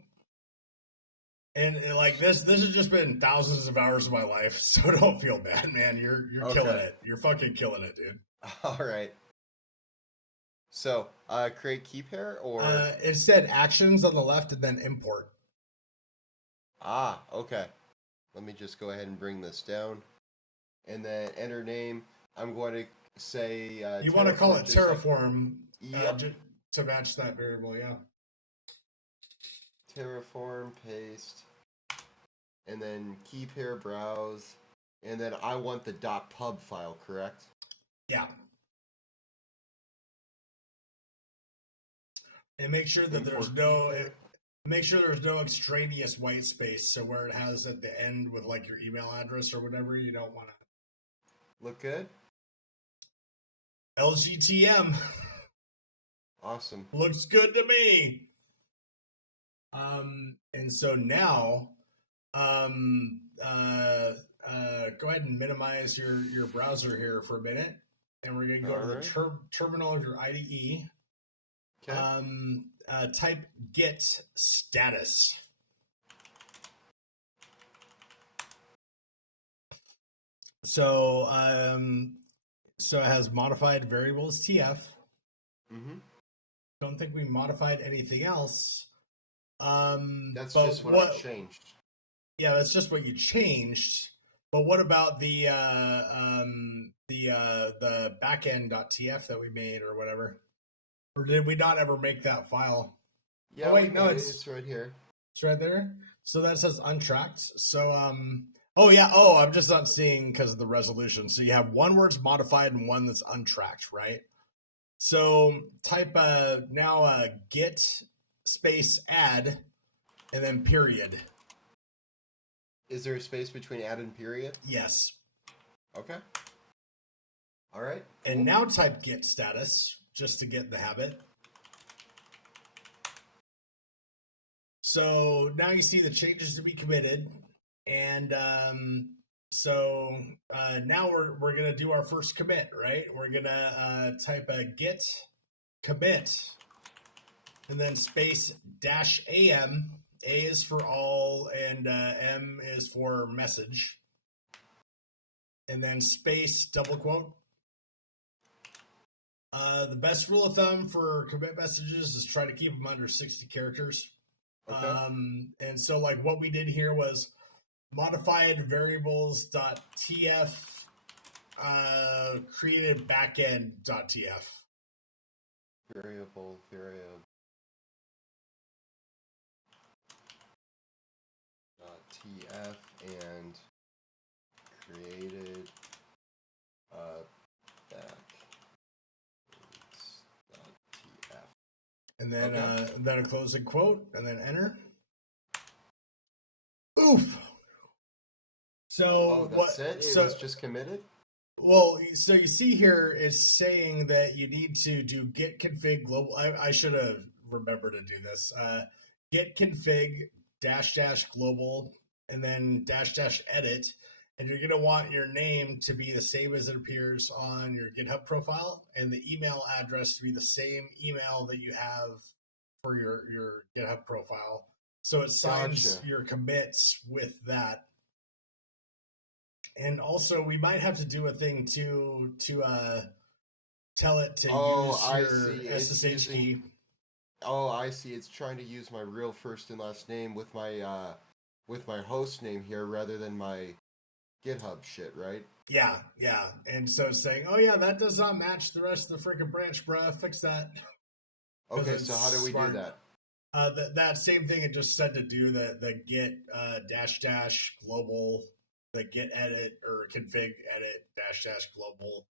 And like this has just been thousands of hours of my life, so don't feel bad, man. You're killing it. You're fucking killing it, dude. All right. So, create key pair or instead actions on the left and then import. Okay. Let me just go ahead and bring this down, and then enter name. I'm going to say you want to call it Terraform, yep. To match that variable, yeah. Terraform paste, and then key pair browse, and then I want the .pub file, correct? Yeah. And make sure that there's no extraneous white space. So where it has at the end with like your email address or whatever, you don't want to. Look good? LGTM. Awesome. Looks good to me. And so now, go ahead and minimize your browser here for a minute, and we're going to go to the terminal of your IDE. Okay. Type git status. So, so it has modified variables TF. Mm-hmm. Don't think we modified anything else. That's just what I changed. Yeah, that's just what you changed. But what about the backend.tf that we made or whatever? Or did we not ever make that file? Yeah, oh, wait, no, it's right here. It's right there. So that says untracked. So I'm just not seeing because of the resolution. So you have one where it's modified and one that's untracked, right? So type now git space add, and then period. Is there a space between add and period? Yes. Okay. All right. And now type git status just to get in the habit. So now you see the changes to be committed, and so now we're gonna do our first commit, right? We're gonna type a git commit, and then space -am. A is for all, and M is for message, and then space double quote. The best rule of thumb for commit messages is try to keep them under 60 characters. Okay. And so like what we did here was modified variables.tf created backend.tf. Variable. .tf and created back.tf. And then Okay. then a closing quote, and then enter. Oof. So Oh, that's what? it? It So was just committed? well, so you see here is saying that you need to do git config global. I should have remembered to do this. Git config -- global, and then -- edit, and you're going to want your name to be the same as it appears on your GitHub profile, and the email address to be the same email that you have for your GitHub profile. So it signs Gotcha. your commits with that. And also, we might have to do a thing to tell it to I use see. your It's SSH using- key. Oh, I see. It's trying to use my real first and last name with my host name here rather than my GitHub shit, right? Yeah. And so it's saying, oh yeah, that does not match the rest of the freaking branch, bruh. Fix that. Okay, it's so how do we smart. do that? That same thing it just said to do, the git -- global, the git edit or config edit -- global,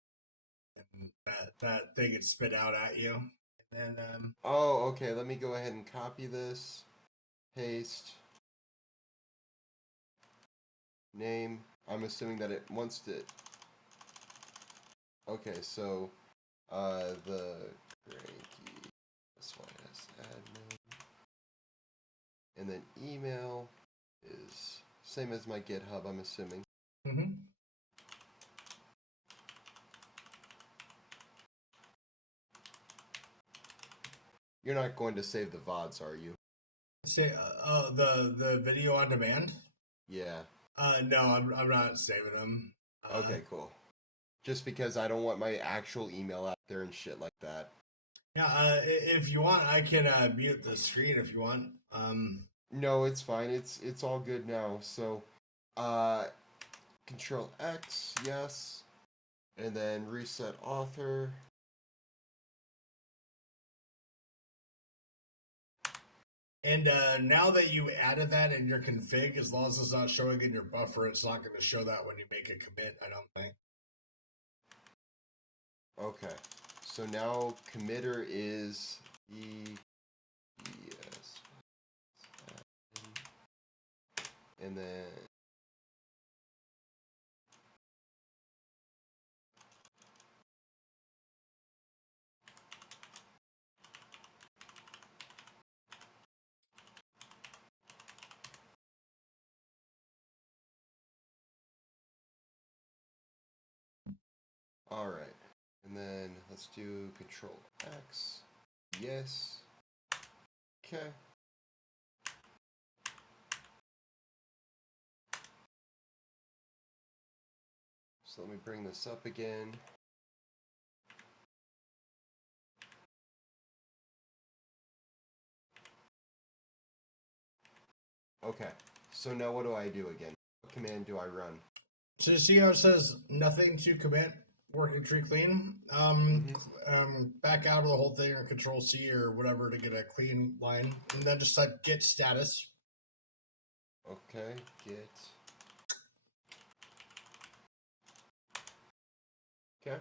and that thing it spit out at you. And then Oh, okay. Let me go ahead and copy this. Paste. Name. I'm assuming that it wants to. Okay, so the cranky SYS admin. And then email is same as my GitHub, I'm assuming. You're not going to save the VODs, are you? say the video on demand. Yeah. No, I'm not saving them. Okay, cool. Just because I don't want my actual email out there and shit like that. Yeah, if you want, I can mute the screen if you want. No, it's fine. It's all good now. So, Control X, yes, and then reset author. And now that you added that in your config, as long as it's not showing in your buffer, it's not going to show that when you make a commit, I don't think. Okay, so now committer is yes, and then all right, and then let's do Control X, yes, okay. So let me bring this up again. Okay, so now what do I do again? What command do I run? So you see how it says nothing to commit, working tree clean? Back out of the whole thing or Control C or whatever to get a clean line, and then just type git status. Okay, git. Okay.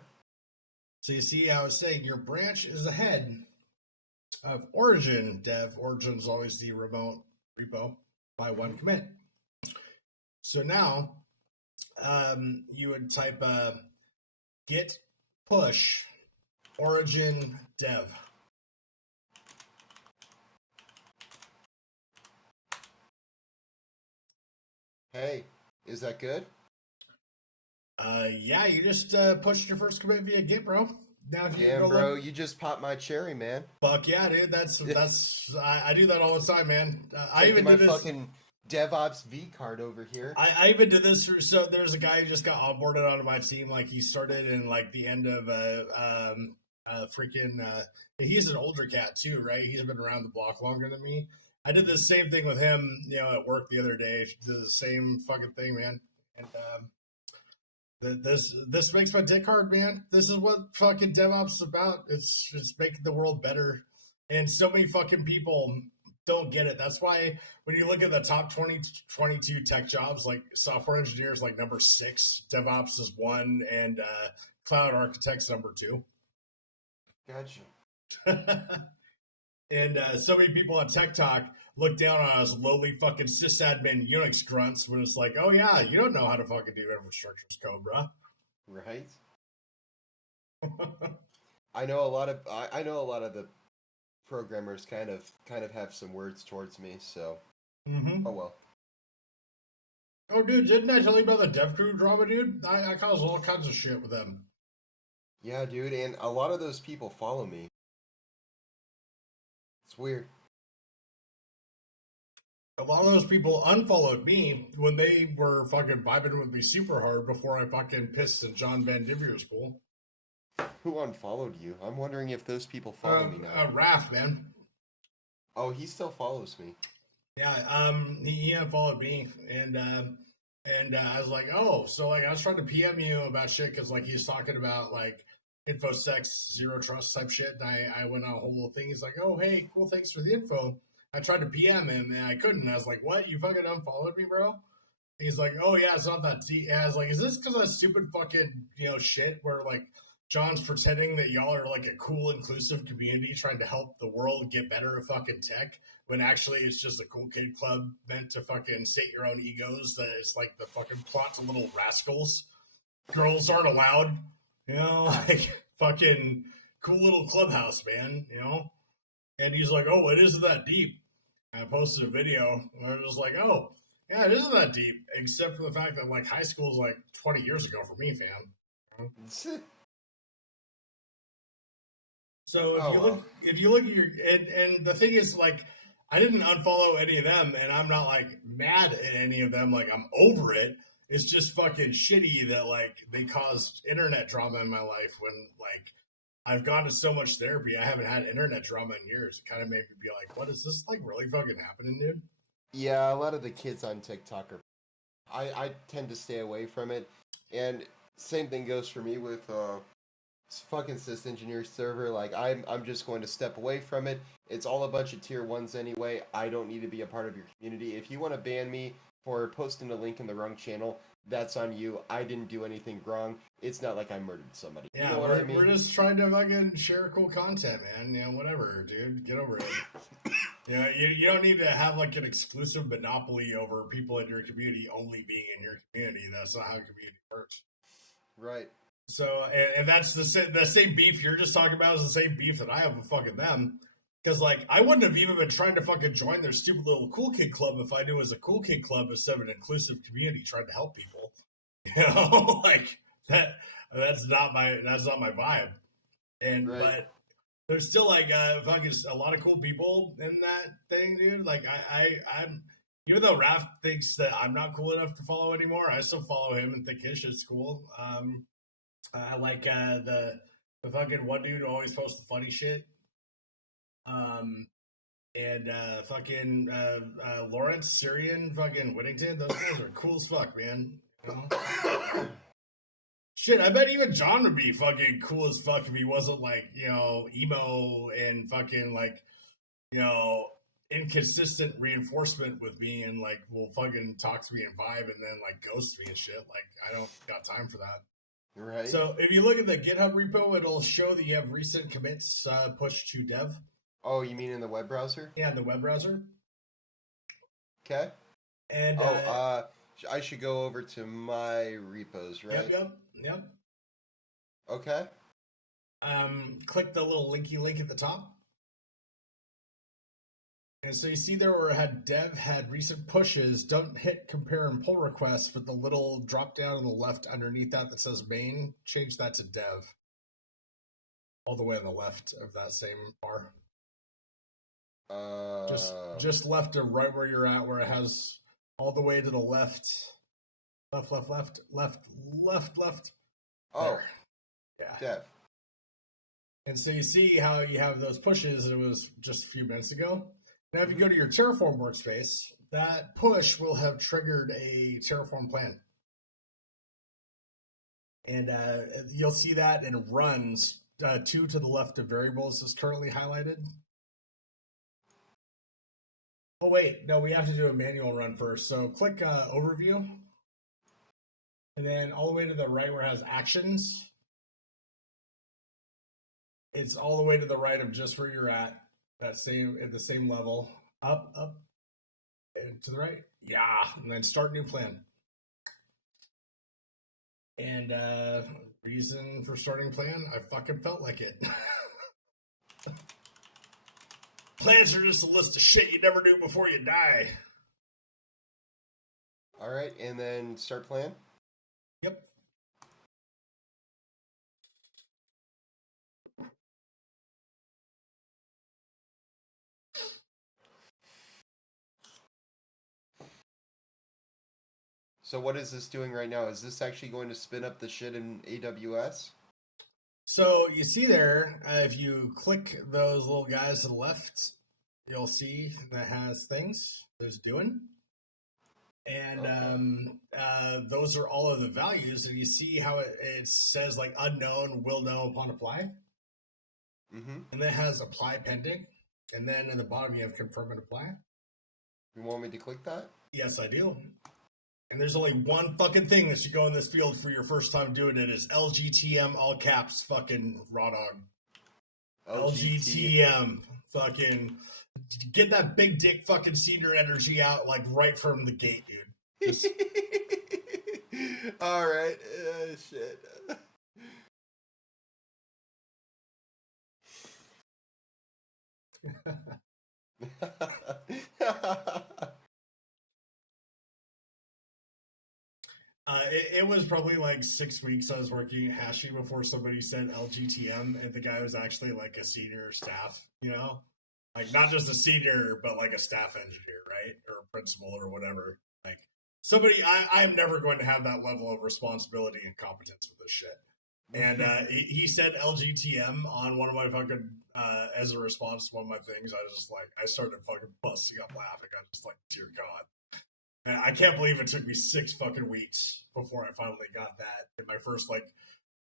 So you see how it's saying your branch is ahead. of origin dev. Origin's always the remote repo by one commit. So now you would type git push origin dev. Hey, is that good? Yeah, you just pushed your first commit via Git, bro. Now if you Damn, go bro, look, you just popped my cherry, man. fuck yeah, dude. That's I do that all the time, man. I even Taking my did this. fucking DevOps V card over here. I even did this for, so there's a guy who just got onboarded onto my team. Like he started in like the end of he's an older cat too, right? He's been around the block longer than me. I did the same thing with him, you know, at work the other day. Did the same fucking thing, man. And this makes my dick hard, man. This is what fucking DevOps is about. It's making the world better. And so many fucking people don't get it. That's why when you look at the top 2022 tech jobs, like software engineers, like number 6, DevOps is 1, and cloud architects number 2. Gotcha. And so many people on Tech Talk look down on us lowly fucking sysadmin Unix grunts when it's like, oh yeah, you don't know how to fucking do infrastructure as code, bro. Right. I know a lot of the programmers kind of have some words towards me, so oh well. Oh dude, didn't I tell you about the dev crew drama, dude? I caused all kinds of shit with them. Yeah, dude, and a lot of those people follow me. It's weird. A lot of those people unfollowed me when they were fucking vibing with me super hard before I fucking pissed in John Van Divier's pool. Who unfollowed you? I'm wondering if those people follow me now. Raph, man. Oh, he still follows me. Yeah, he unfollowed me, and I was like, oh, so like I was trying to PM you about shit because like he's talking about like InfoSec zero trust type shit, and I went on a whole little thing. He's like, oh hey, cool, thanks for the info. I tried to PM him and I couldn't. I was like, what? You fucking unfollowed me, bro? He's like, oh yeah, it's not that deep. I was like, is this because of that stupid fucking, you know, shit where like John's pretending that y'all are like a cool, inclusive community trying to help the world get better at fucking tech, when actually it's just a cool kid club meant to fucking sate your own egos, that it's like the fucking plot to Little Rascals. Girls aren't allowed, you know, like fucking cool little clubhouse, man, you know? And he's like, oh, it isn't that deep. And I posted a video where I was like, oh, yeah, it isn't that deep, except for the fact that like high school is like 20 years ago for me, fam. You know? So if you look at your and the thing is, like, I didn't unfollow any of them, and I'm not like mad at any of them. Like, I'm over it. It's just fucking shitty that like they caused internet drama in my life when like I've gone to so much therapy. I haven't had internet drama in years. It kind of made me be like, what is this like really fucking happening, dude? Yeah, a lot of the kids on TikTok are. I tend to stay away from it, and same thing goes for me with fucking sys engineer server. Like I'm just going to step away from it. It's all a bunch of tier 1s anyway. I don't need to be a part of your community. If you want to ban me for posting a link in the wrong channel, that's on you. I didn't do anything wrong. It's not like I murdered somebody. Yeah, you know what I mean? We're just trying to fucking share cool content, man. You know, whatever, dude. Get over it. You know, you don't need to have like an exclusive monopoly over people in your community only being in your community. That's not how community works. Right. So, and that's the same beef you're just talking about is the same beef that I have with fucking them. Because, like, I wouldn't have even been trying to fucking join their stupid little cool kid club if I knew it was a cool kid club instead of an inclusive community trying to help people. You know, like that's not my vibe. And right. But there's still like fucking a lot of cool people in that thing, dude. Like I'm even though Raph thinks that I'm not cool enough to follow anymore, I still follow him and think his shit's cool. I like the fucking one dude who always posts the funny shit. And fucking Lawrence, Syrian, fucking Whittington, those guys are cool as fuck, man. You know? Shit, I bet even John would be fucking cool as fuck if he wasn't like, you know, emo and fucking like, you know, inconsistent reinforcement with me and like will fucking talk to me and vibe and then like ghost me and shit. Like, I don't got time for that. Right. So if you look at the GitHub repo, it'll show that you have recent commits pushed to dev. Oh, you mean in the web browser? Yeah, in the web browser. Okay. And I should go over to my repos, right? Yep. Okay. Click the little linky link at the top. And so you see there where it had dev had recent pushes. Don't hit compare and pull requests, but the little drop down on the left underneath that says main, change that to dev. All the way on the left of that same bar. Just left to right where you're at, where it has all the way to the left. Left. Oh. There. Yeah. Dev. And so you see how you have those pushes. It was just a few minutes ago. Now, if you go to your Terraform workspace, that push will have triggered a Terraform plan. And you'll see that, and it runs 2 to the left of variables is currently highlighted. Oh, wait. No, we have to do a manual run first. So click Overview. And then all the way to the right where it has Actions. It's all the way to the right of just where you're at the same level. Up, and to the right. Yeah. And then Start New Plan. And reason for starting plan, I fucking felt like it. Plans are just a list of shit you never do before you die. All right, and then start plan? Yep. So what is this doing right now? Is this actually going to spin up the shit in AWS? So you see there, if you click those little guys to the left, you'll see that has things there's doing. And those are all of the values. And you see how it says like unknown, will know upon apply. Mm-hmm. And then it has apply pending. And then in the bottom, you have confirm and apply. You want me to click that? Yes, I do. And there's only one fucking thing that should go in this field for your first time doing it is LGTM, all caps, fucking raw dog. LGTM, fucking get that big dick fucking senior energy out like right from the gate, dude. Just... All right. Shit. It was probably like 6 weeks I was working at Hashi before somebody said LGTM, and the guy was actually like a senior staff, you know? Like not just a senior, but like a staff engineer, right? Or a principal or whatever. Like somebody, I'm never going to have that level of responsibility and competence with this shit. And he said LGTM on one of my fucking, as a response to one of my things, I was just like, I started fucking busting up laughing. I was just like, dear God. And I can't believe it took me 6 fucking weeks before I finally got that in my first, like,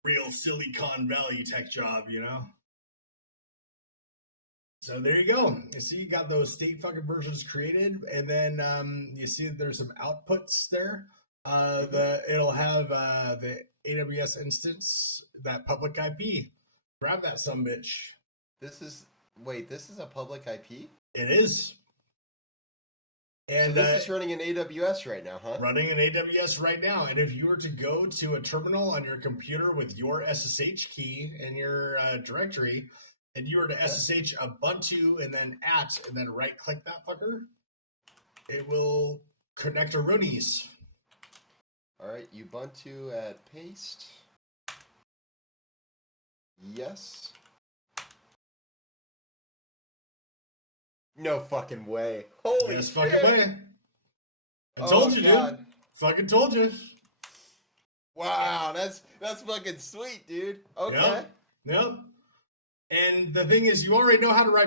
real Silicon Valley tech job, you know? So there you go. You see, you got those state fucking versions created, and then you see that there's some outputs there. It'll have the AWS instance, that public IP. Grab that sumbitch. This is a public IP? It is. And so this is running in AWS right now, huh? Running in AWS right now. And if you were to go to a terminal on your computer with your SSH key in your directory, and you were to SSH Ubuntu and then right-click that fucker, it will connect to Roonies. All right, Ubuntu at paste. Yes. No fucking way. Holy shit. Fucking way. I told you, dude. Fucking told you. Wow, that's fucking sweet, dude. Okay. Yep. And the thing is, you already know how to write